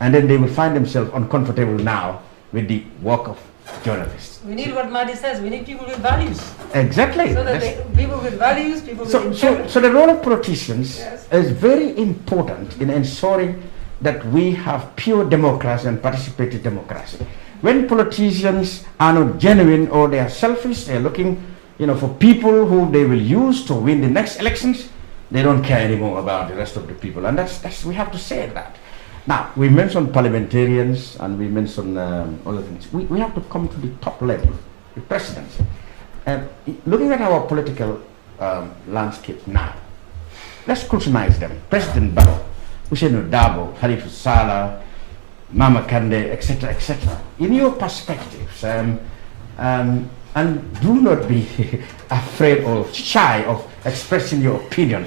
and then they will find themselves uncomfortable now with the work of journalists. We need what Madi says, we need people with values. Exactly. So that people with values, people with integrity. So the role of politicians is very important in ensuring that we have pure democracy and participatory democracy. when politicians are not genuine or they are selfish, they're looking, for people who they will use to win the next elections, they don't care anymore about the rest of the people. And that's we have to say that. Now, we mentioned parliamentarians and we mentioned other things. We have to come to the top level, the presidency. And looking at our political landscape now, let's scrutinize them. President Barrow, Ousainou Darboe, Halifa Sallah, Mama Kandeh, etc., etc. In your perspectives, and do not be afraid or shy of expressing your opinion.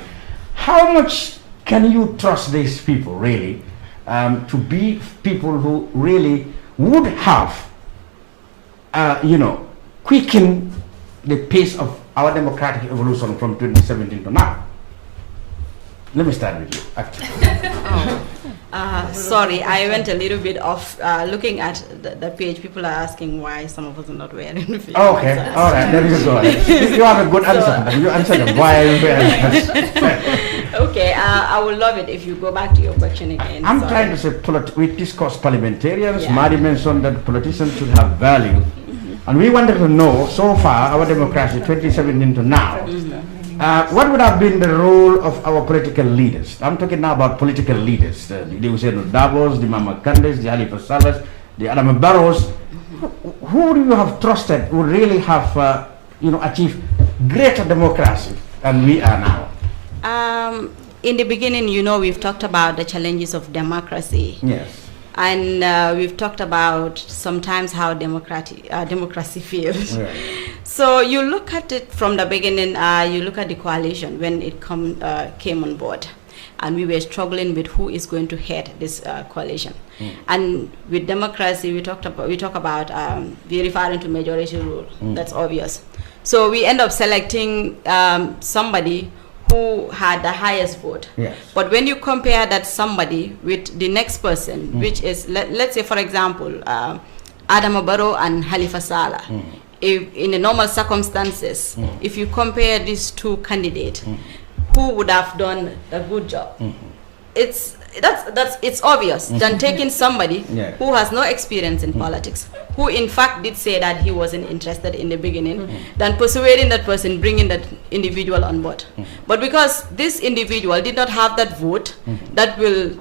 How much can you trust these people, really, to be people who really would have, quickened the pace of our democratic evolution from 2017 to now? Let me start with you, actually. Sorry, I went a little bit off looking at the page. People are asking why some of us are not wearing the Okay, all right, there you go. You have a good answer. You answer them. Why are you wearing Okay, I would love it if you go back to your question again. I'm trying to say, we discussed parliamentarians. Yeah. Madi mentioned that politicians should have value. And we wanted to know, so far, our democracy, 2017 to now, what would have been the role of our political leaders? I'm talking now about political leaders, the Ousainou Darboes, the Mama Kandehs, the Halifa Salahs, the Adama Barrows. Who do you have trusted would really have, achieved greater democracy than we are now? In the beginning, we've talked about the challenges of democracy. Yes. And we've talked about sometimes how democracy feels. Right. So you look at it from the beginning, you look at the coalition when it came on board. And we were struggling with who is going to head this coalition. And with democracy, we talk about we're referring to majority rule. That's obvious. So we end up selecting somebody who had the highest vote. Yes. But when you compare that somebody with the next person, which is, let's say, for example, Adama Barrow and Halifa Sallah, if in the normal circumstances, if you compare these two candidates, who would have done a good job? It's obvious than taking somebody who has no experience in politics, who in fact did say that he wasn't interested in the beginning, than persuading that person, bringing that individual on board. But because this individual did not have that vote that will,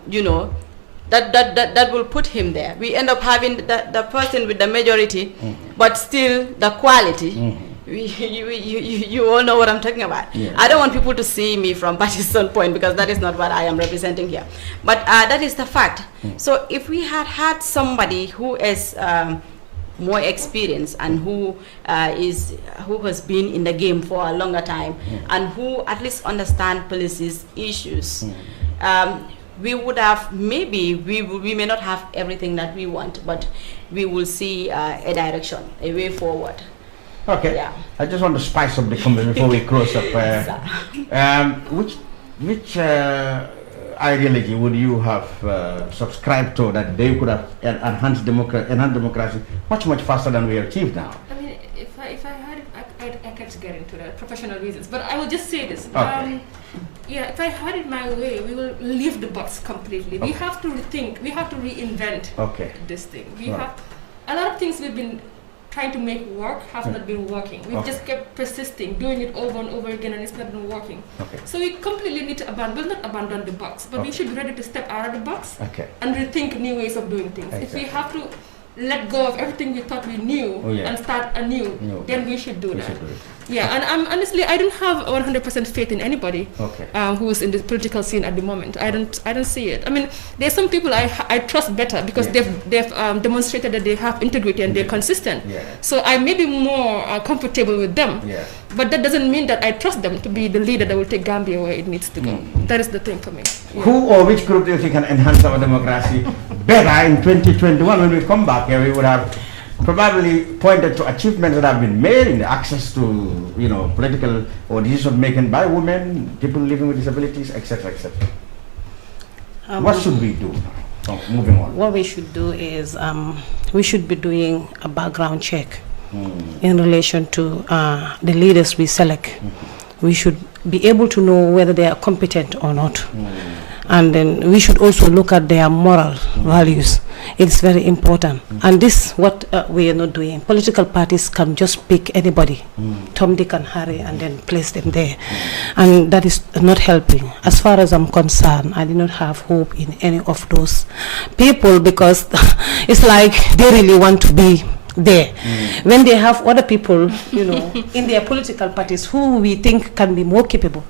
that will put him there, we end up having the person with the majority, but still the quality. You all know what I'm talking about. Yeah. I don't want people to see me from partisan point, because that is not what I am representing here. But that is the fact. So if we had somebody who is more experienced and who has been in the game for a longer time and who at least understand policies issues, we would have, maybe we may not have everything that we want, but we will see a direction, a way forward. Okay, yeah. I just want to spice up the conversation before we close up. Which ideology would you have subscribed to that they could have enhanced democracy much faster than we achieved now? I mean, if I had it, I can't get into the professional reasons, but I will just say this. Okay. Yeah, if I had it my way, we will leave the box completely. Okay. We have to rethink, we have to reinvent this thing. We have a lot of things we've been trying to make work have not been working. We've just kept persisting, doing it over and over again, and it's not been working. So we completely need to not abandon the box, but we should be ready to step out of the box and rethink new ways of doing things. If we have to let go of everything we thought we knew and start anew, then we should do that. Yeah, and honestly, I don't have 100% faith in anybody who is in the political scene at the moment. I don't see it. I mean, there's some people I trust better because they've demonstrated that they have integrity and they're consistent. So I may be more comfortable with them. But that doesn't mean that I trust them to be the leader that will take Gambia where it needs to go. That is the thing for me. Who or which group do you think can enhance our democracy better in 2021 when we come back here? We would have probably pointed to achievements that have been made in the access to, political or decision making by women, people living with disabilities, etc., etc. What should we do now? Moving on. What we should do is we should be doing a background check in relation to the leaders we select. We should be able to know whether they are competent or not. And then we should also look at their moral values. It's very important. And this what we are not doing. Political parties can just pick anybody, Tom, Dick and Harry, and then place them there. And that is not helping. As far as I'm concerned, I do not have hope in any of those people, because it's like they really want to be there. When they have other people, you know, in their political parties who we think can be more capable,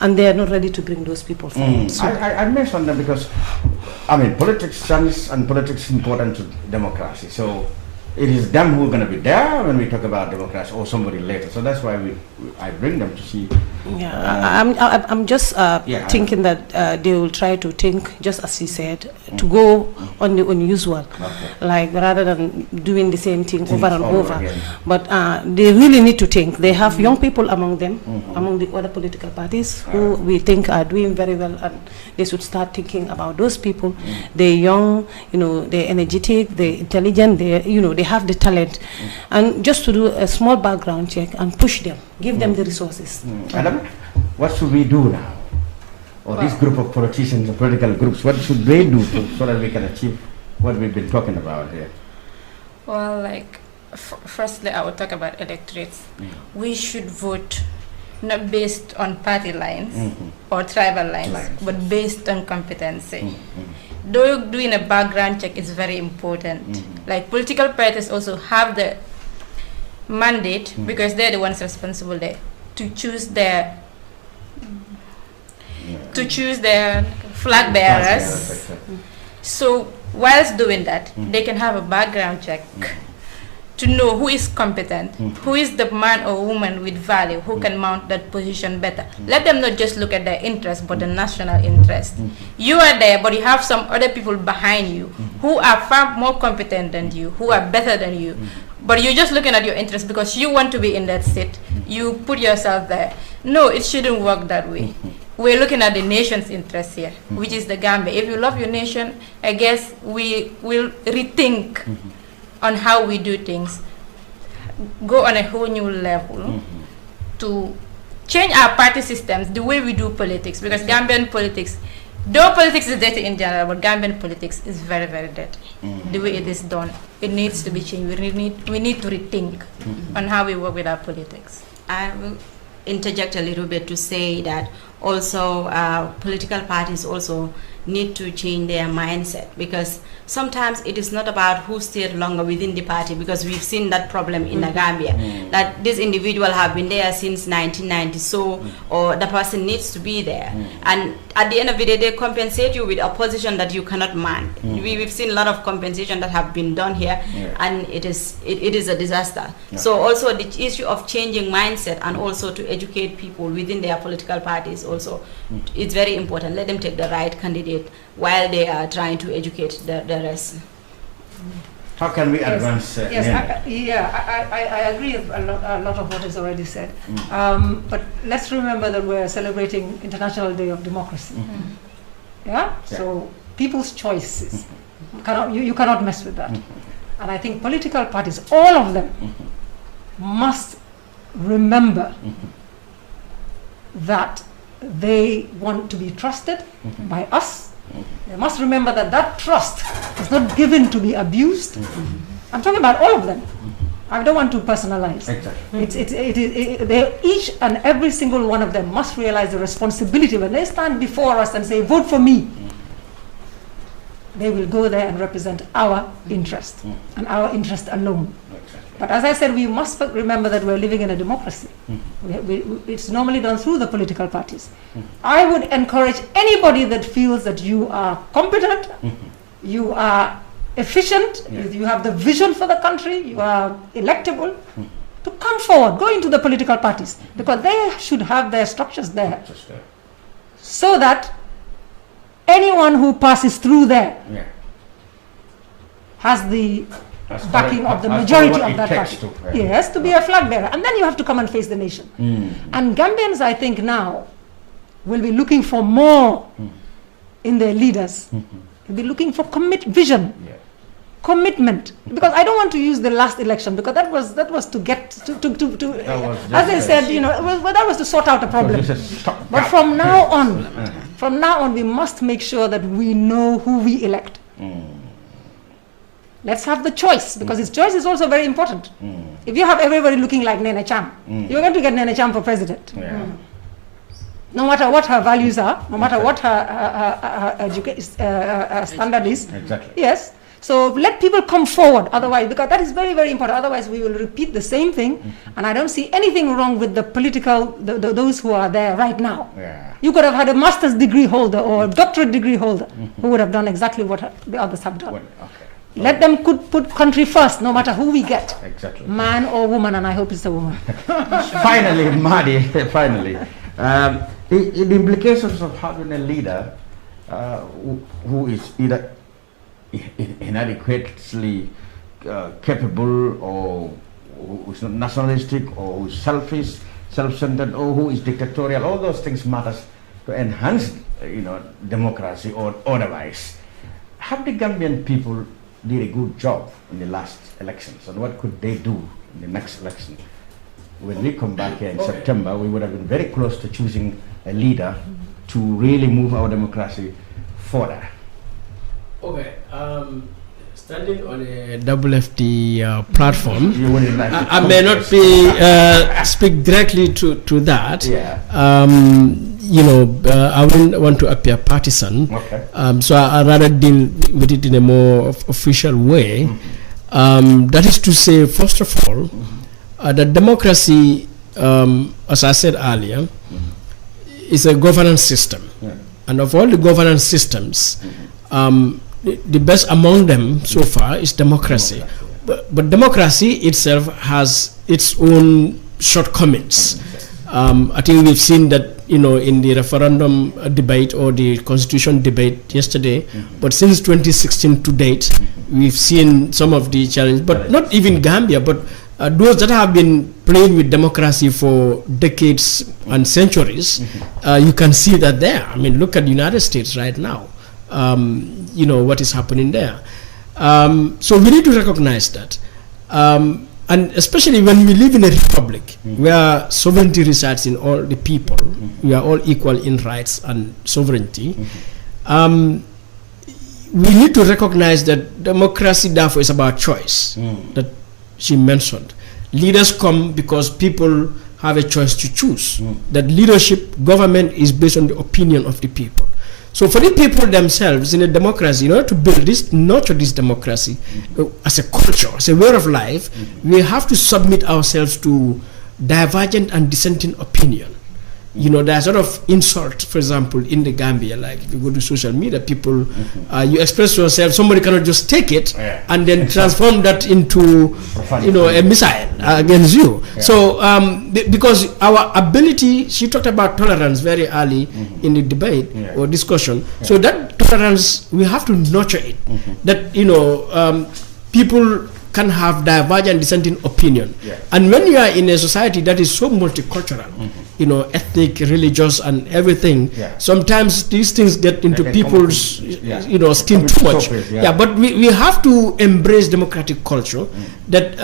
and they are not ready to bring those people forward. So I mentioned that because, I mean, politics stands and politics is important to democracy. So it is them who are going to be there when we talk about democracy, or somebody later. So that's why I bring them to see. Yeah, I'm just thinking that they will try to think, just as he said, to go on the unusual, like rather than doing the same thing over and over. Again. But they really need to think. They have young people among them, among the other political parties, who we think are doing very well, and they should start thinking about those people. They're young, you know, they're energetic, they're intelligent, they have the talent, and just to do a small background check and push them, give them the resources. Adam, what should we do now? Or this group of politicians or political groups, what should they do so that we can achieve what we've been talking about here? Well, like, firstly, I will talk about electorates. We should vote not based on party lines or tribal lines, but based on competency. Doing a background check is very important. Like, political parties also have the mandate, because they're the ones responsible there, to choose their flag bearers. So whilst doing that, they can have a background check to know who is competent, who is the man or woman with value, who can mount that position better. Let them not just look at their interest, but the national interest. You are there, but you have some other people behind you who are far more competent than you, who are better than you. But you're just looking at your interest because you want to be in that seat. You put yourself there. No, it shouldn't work that way. We're looking at the nation's interest here, which is the Gambia. If you love your nation, I guess we will rethink on how we do things, go on a whole new level to change our party systems, the way we do politics, because Gambian politics, though politics is dirty in general, but Gambian politics is very, very dirty. The way it is done, it needs to be changed. We need to rethink on how we work with our politics. I will interject a little bit to say that also political parties also need to change their mindset, because sometimes it is not about who stayed longer within the party, because we've seen that problem in the Gambia, that this individual have been there since 1990, so or the person needs to be there, and at the end of the day they compensate you with a position that you cannot man. We've seen a lot of compensation that have been done here, and it is a disaster. So also the issue of changing mindset and also to educate people within their political parties also, it's very important. Let them take the right candidate while they are trying to educate the rest. How can we advance? I agree with a lot of what is already said. But let's remember that we're celebrating International Day of Democracy. So people's choices, you cannot mess with that. And I think political parties, all of them, must remember that they want to be trusted by us. They must remember that that trust is not given to be abused. I'm talking about all of them. I don't want to personalize. Exactly. Each and every single one of them must realize the responsibility when they stand before us and say, vote for me. They will go there and represent our interest and our interest alone. But as I said, we must remember that we're living in a democracy. It's normally done through the political parties. I would encourage anybody that feels that you are competent, you are efficient, you have the vision for the country, you are electable, to come forward, go into the political parties, because they should have their structures there, so that anyone who passes through there has the backing of the majority of that party. Yes, to be a flag bearer. And then you have to come and face the nation. And Gambians, I think now, will be looking for more in their leaders. They'll be looking for vision. commitment, because I don't want to use the last election, because that was to get to as I said, you know, that was to sort out a problem. But from now on, we must make sure that we know who we elect. Let's have the choice, because his choice is also very important. If you have everybody looking like Nene Cham, you're going to get Nene Cham for president. No matter what her values are, no matter what her standard is. Exactly. Yes. So let people come forward, otherwise, because that is very, very important. Otherwise, we will repeat the same thing, and I don't see anything wrong with the political, those who are there right now. You could have had a master's degree holder or a doctorate degree holder who would have done exactly what the others have done. Let them put country first, no matter who we get. Exactly. Man or woman, and I hope it's a woman. Finally, Mahdi, finally. The implications of having a leader who is either inadequately capable, or who is nationalistic, or who is selfish, self-centered, or who is dictatorial, all those things matters to enhance, you know, democracy or otherwise. Have the Gambian people did a good job in the last elections, and what could they do in the next election? When we come back here in September, we would have been very close to choosing a leader to really move our democracy further. Okay, standing on a WFD platform, I may not be speak directly to that. You know, I wouldn't want to appear partisan. So I'd rather deal with it in a more official way. That is to say, first of all, the democracy, as I said earlier, is a governance system. And of all the governance systems, the best among them so far is democracy. But democracy itself has its own shortcomings. I think we've seen that, you know, in the referendum debate or the constitution debate yesterday, but since 2016 to date, we've seen some of the challenges, but not even Gambia, but those that have been playing with democracy for decades and centuries, you can see that there. I mean, look at the United States right now. You know what is happening there. So we need to recognize that. And especially when we live in a republic where sovereignty resides in all the people, we are all equal in rights and sovereignty. We need to recognize that democracy, therefore, is about choice, that she mentioned. Leaders come because people have a choice to choose. That leadership, government is based on the opinion of the people. So for the people themselves in a democracy, in order to build this, nurture this democracy as a culture, as a way of life, we have to submit ourselves to divergent and dissenting opinion. You know, there's a sort of insult, for example, in the Gambia, like if you go to social media, people, you express yourself, somebody cannot just take it and then transform that into, you know, a missile against you. So, because our ability, she talked about tolerance very early in the debate or discussion. So that tolerance, we have to nurture it. That, you know, people can have divergent dissenting opinion. And when you are in a society that is so multicultural, you know, ethnic, religious, and everything, sometimes these things get into people's, you know, skin too much. But we have to embrace democratic culture, that,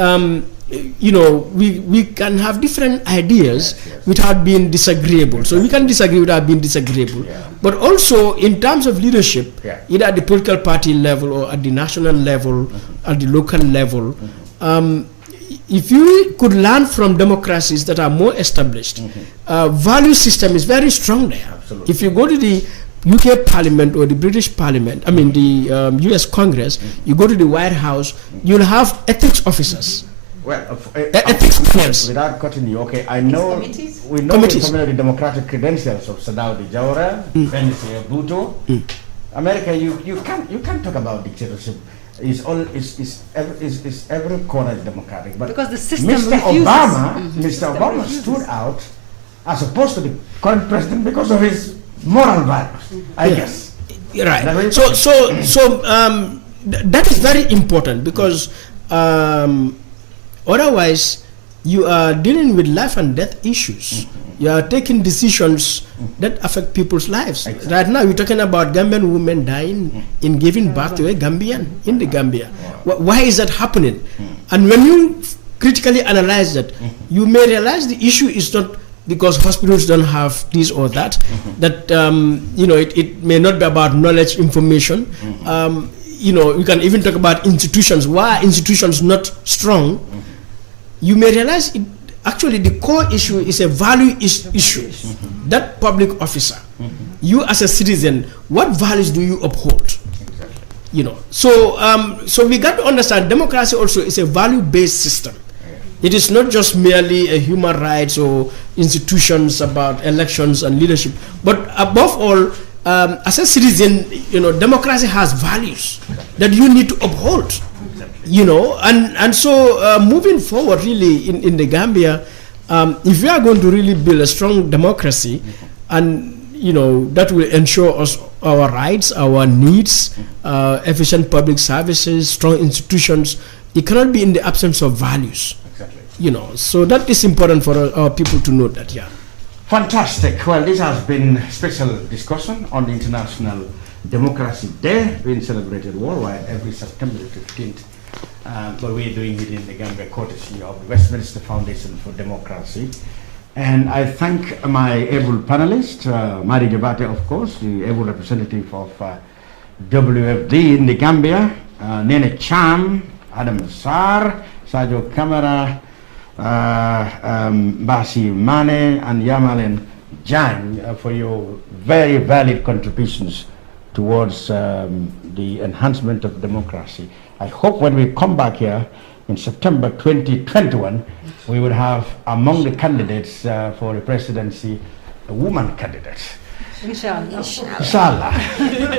you know, we can have different ideas without being disagreeable. So we can disagree without being disagreeable. But also, in terms of leadership, either at the political party level or at the national level, at the local level, if you could learn from democracies that are more established, value system is very strong there. If you go to the UK Parliament or the British Parliament, I mean the US Congress, you go to the White House, you'll have ethics officers. Well, ethics plans. Without cutting you, okay, I know we know the democratic credentials of Sadaudi Jawara, Venice Bhutto. America, you can't talk about dictatorship. Is every corner democratic, but because the system Mr. Obama stood out as opposed to the current president because of his moral values, I guess. Right. So that is very important, because otherwise you are dealing with life and death issues. you are taking decisions that affect people's lives. Exactly. Right now, you're talking about Gambian women dying in giving birth to a Gambian in the Gambia. Why is that happening? And when you critically analyze that, you may realize the issue is not because hospitals don't have this or that, that it may not be about knowledge, information. You can even talk about institutions. Why are institutions not strong? You may realize actually the core issue is a value issue. That public officer, you as a citizen, what values do you uphold? So we got to understand democracy also is a value-based system. It is not just merely a human rights or institutions about elections and leadership, but above all, as a citizen, democracy has values that you need to uphold. And so moving forward, really in the Gambia, if we are going to really build a strong democracy, and that will ensure us our rights, our needs, efficient public services, strong institutions, it cannot be in the absence of values. So that is important for our people to know that. Fantastic. Well, this has been a special discussion on the International Democracy Day, being celebrated worldwide every September 15th. But we're doing it in the Gambia courtesy of the Westminster Foundation for Democracy. And I thank my able panelists, Mari Jabate, of course, the able representative of WFD in the Gambia, Nene Cham, Adam Sar, Sajo Kamara, Basi Mane, and Yamalen Jan for your very valid contributions towards the enhancement of democracy. I hope when we come back here in September 2021, we will have among the candidates for the presidency a woman candidate. Inshallah.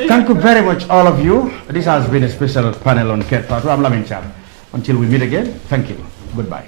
Thank you very much, all of you. This has been a special panel on Care Part. I'm Lamin Cham. Until we meet again, thank you. Goodbye.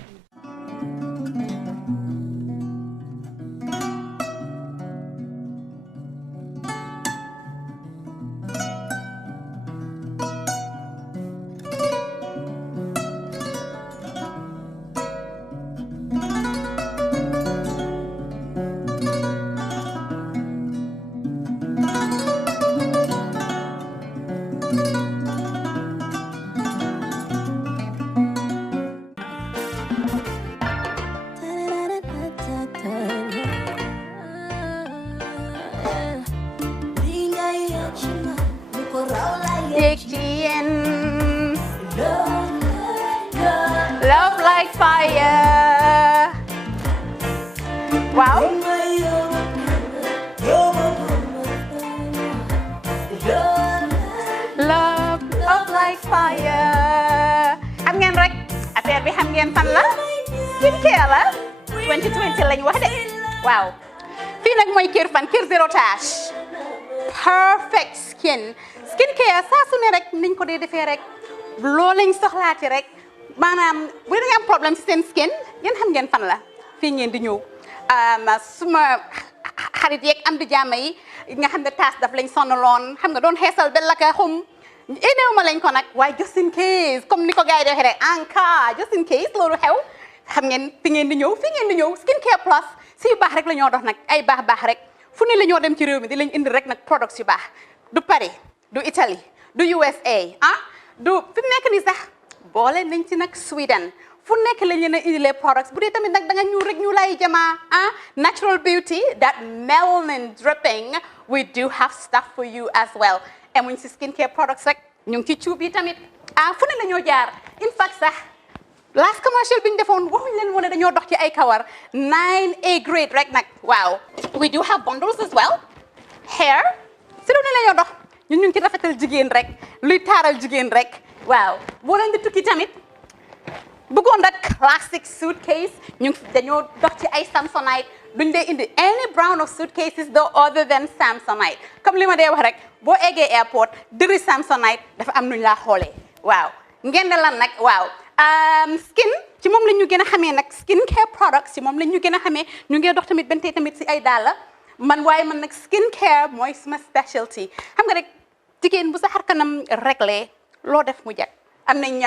Love like fire. Wow. Love like fire. Xam ngeen rek affaire bi xam ngeen fan la? Skincare la. 2020 lañ wax de. Waaw. Fii nag mooy kër fan kër zero tache. Perfect skin. Skincare saa su ne rek niñ ko dee defee rek loo lañ soxlaati rek maanaam bu ngeen am problème ci seen skin yéen xam ngeen fan la fii ngeen di ñëw suma xarit yeeg am di jàmm yi nga xam ne taas daf lañ sonaloon xam nga doon xeesal ba la ka xum éneew ma lañ ko nag waaye just in case comme ni ko gars yi defee rek en cas just in case loolu xew xam ngeen fi ngeen di ñëw Skincare Plus si yu baax rek la ñoo dox nag ay baax rek fu ne la ñoo dem ci réew mi di lañ indi rek nag products yu baax du Paris du Italie du USA du fi mu nekk nii sax boole nañ ci nag Sweden fu nekk lañ leen a indi les products bu dee tamit nag da nga ñuul rek ñu lay jamaa natural beauty that melanin dripping we do have stuff for you as well emuñ si skincare products rek ñu ngi ci cuub yi tamit fu ne la ñoo jaar in fact sax last commercial bi ñu defoon waxuñ leen woon ne dañoo dox ci ay kawar 9A grade rek nag waaw we do have bundles as well hair si lu ne la ñoo dox ñun ñu ngi ci rafetal jigéen rek luy taaral jigéen rek waaw boo leen di tukki tamit bëggoon rek classic suitcase ñu dañoo dox ci ay Samsonite duñ dee indi any brand of suitcases though other than Samsonite comme li ma dee wax rek boo eggee airport dëri Samsonite dafa am nuñ laa xoolee waaw ngeen ne lan nag waaw skin ci moom la ñu gën a xamee nag skincare products ci moom la ñu gën a xamee ñu ngi dox tamit bentee tamit si ay dàlla man waaye man nag skincare mooy suma specialty xam nga rek jigéen bu sa xar kanam réglé loo def mu jag am nañ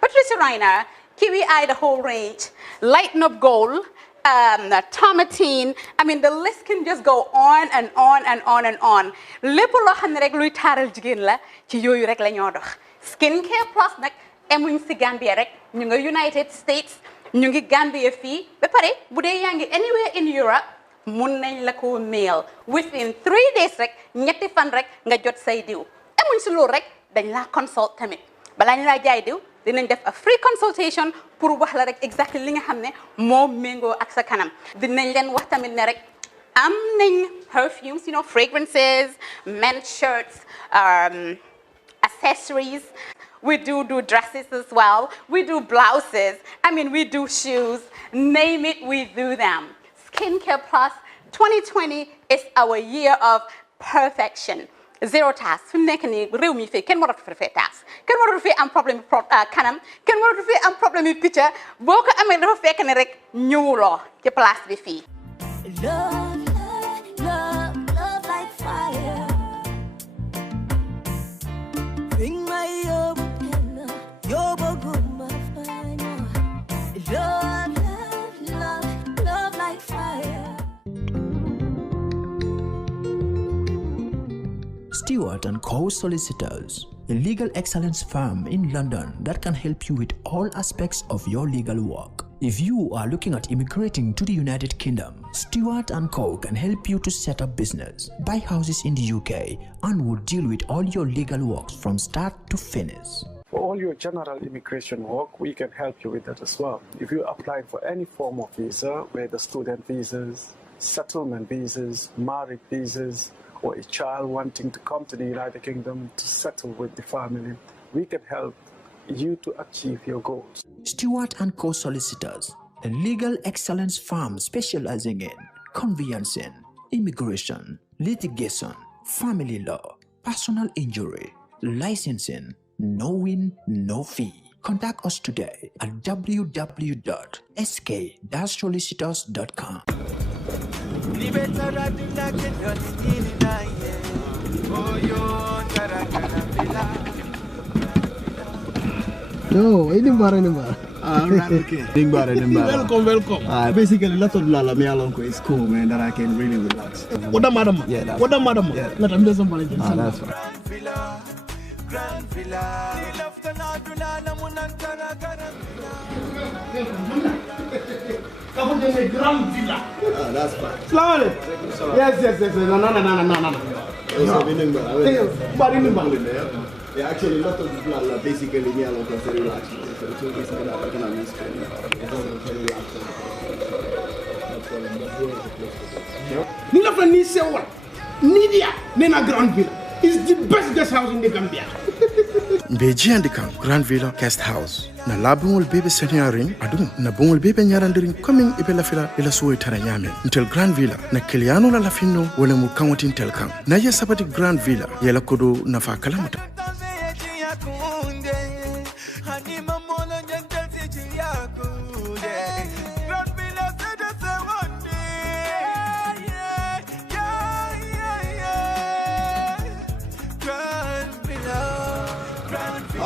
Patricia Reiner Kiwi Eye the whole range Lighten Up Gold Tomatine. I mean, the list can just go on and on and on and on. Lépp loo xam ne rek luy taaral jigéen la ci yooyu rek la ñoo dox. Skincare plus nag emuñ si Gambia rek ñu nga United States ñu ngi Gambia fii ba pare bu dee yaa ngi anywhere in Europe mun nañ la ko mail within 3 days rek ñetti fan rek nga jot say diw emuñ si loolu rek dañ laa consult tamit balaa ñu laa jaay diw dinañ def a free consultation pour wax la rek exactly li nga xam ne moo méngoo ak sa kanam dinañ leen wax tamit ne rek am nañ perfumes, you know, fragrances, men's shirts, accessories. We do dresses as well. We do blouses. I mean, we do shoes. Name it, we do them. Skincare Plus 2020 is our year of perfection. Zero task. Fi mu nekk nii réew mi fii kenn waratu fi task. Kenn waratu fi am problème kanam. Kenn waratu fi am problème picture. Boo ko amee dafa fekk ne rek ñëwuloo ci place bi fii. Love, love, love like fire. Bring my yobo good my fire. Love, love, love, love like fire. Stewart & Co. Solicitors, a legal excellence firm in London that can help you with all aspects of your legal work. If you are looking at immigrating to the United Kingdom, Stewart & Co. can help you to set up business, buy houses in the UK, and will deal with all your legal works from start to finish. For all your general immigration work, we can help you with that as well. If you apply for any form of visa, whether student visas, settlement visas, marriage visas, or a child wanting to come to the United Kingdom to settle with the family, we can help you to achieve your goals. Stewart & Co. Solicitors, a legal excellence firm specializing in conveyancing, immigration, litigation, family law, personal injury, licensing, no win, no fee. Contact us today at www.sk-solicitors.com. No, ini bara. Alright, okay. Welcome. Basically, lots of lala me along is cool, man. That I can really relax. What the madam? Yeah, that's what the madam? Yeah. Let me do somebody. That's right. Grand Villa. Grand Villa. That's fine. Slowly. Yes. No. Yeah, actually, a lot of people are basically me alone because they relax. So it's okay to get out and I'm used to it. It's very relaxing. Nina Fani say what? Nidia, Nena Grand Villa is the best guest house in the Gambia. Beji andika Grand Villa Guest House. Na labungul bebe senyaring adum na bungul bebe nyarandiring coming ibela fila ila suwe taranyame. Ntel Grand Villa na kiliano la lafino wale mukanwatin telkam. Na ye sabati Grand Villa yela kodo na fa kalamuta.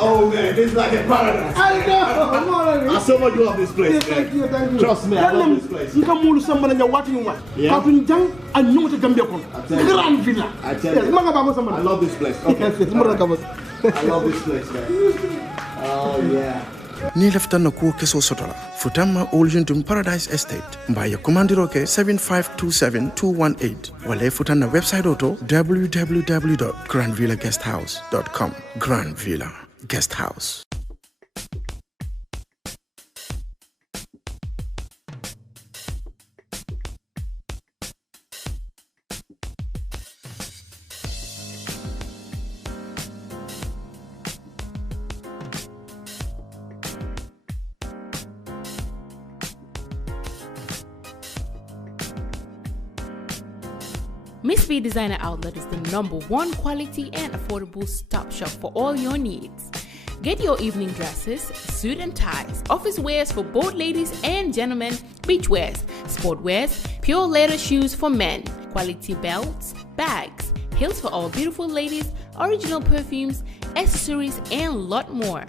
Oh man, this is like a paradise. I know. I so much love this place. Thank you. Trust me, I love this place. You can move somebody and watching what? Yeah. And know the Gambia. Grand Villa. I tell you. I love this place. Okay. I love this place, man. Oh yeah. Ni lefta na kuo keso sotola. Futama Oljuntum Paradise Estate. Mbaya kumandiroke 7527-218. Wale futana website auto www.grandvillaguesthouse.com. Grand Villa Guest House. Miss V Designer Outlet is the #1 quality and affordable stop shop for all your needs. Get your evening dresses, suit and ties, office wears for both ladies and gentlemen, beach wears, sport wears, pure leather shoes for men, quality belts, bags, heels for all beautiful ladies, original perfumes, accessories, and a lot more.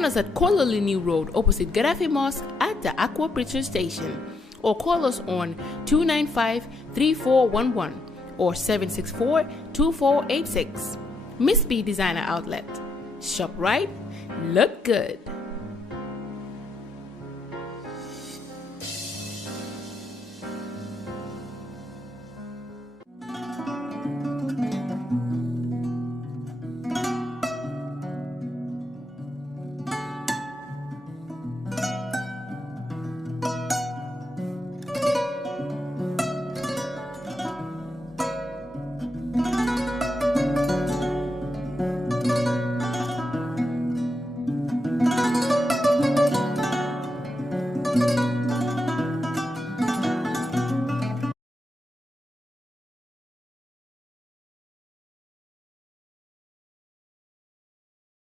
Find us at Kololini Road, opposite Gaddafi Mosque at the Aqua Preacher Station, or call us on 295-3411 or 764-2486. Miss B Designer Outlet. Shop right, look good.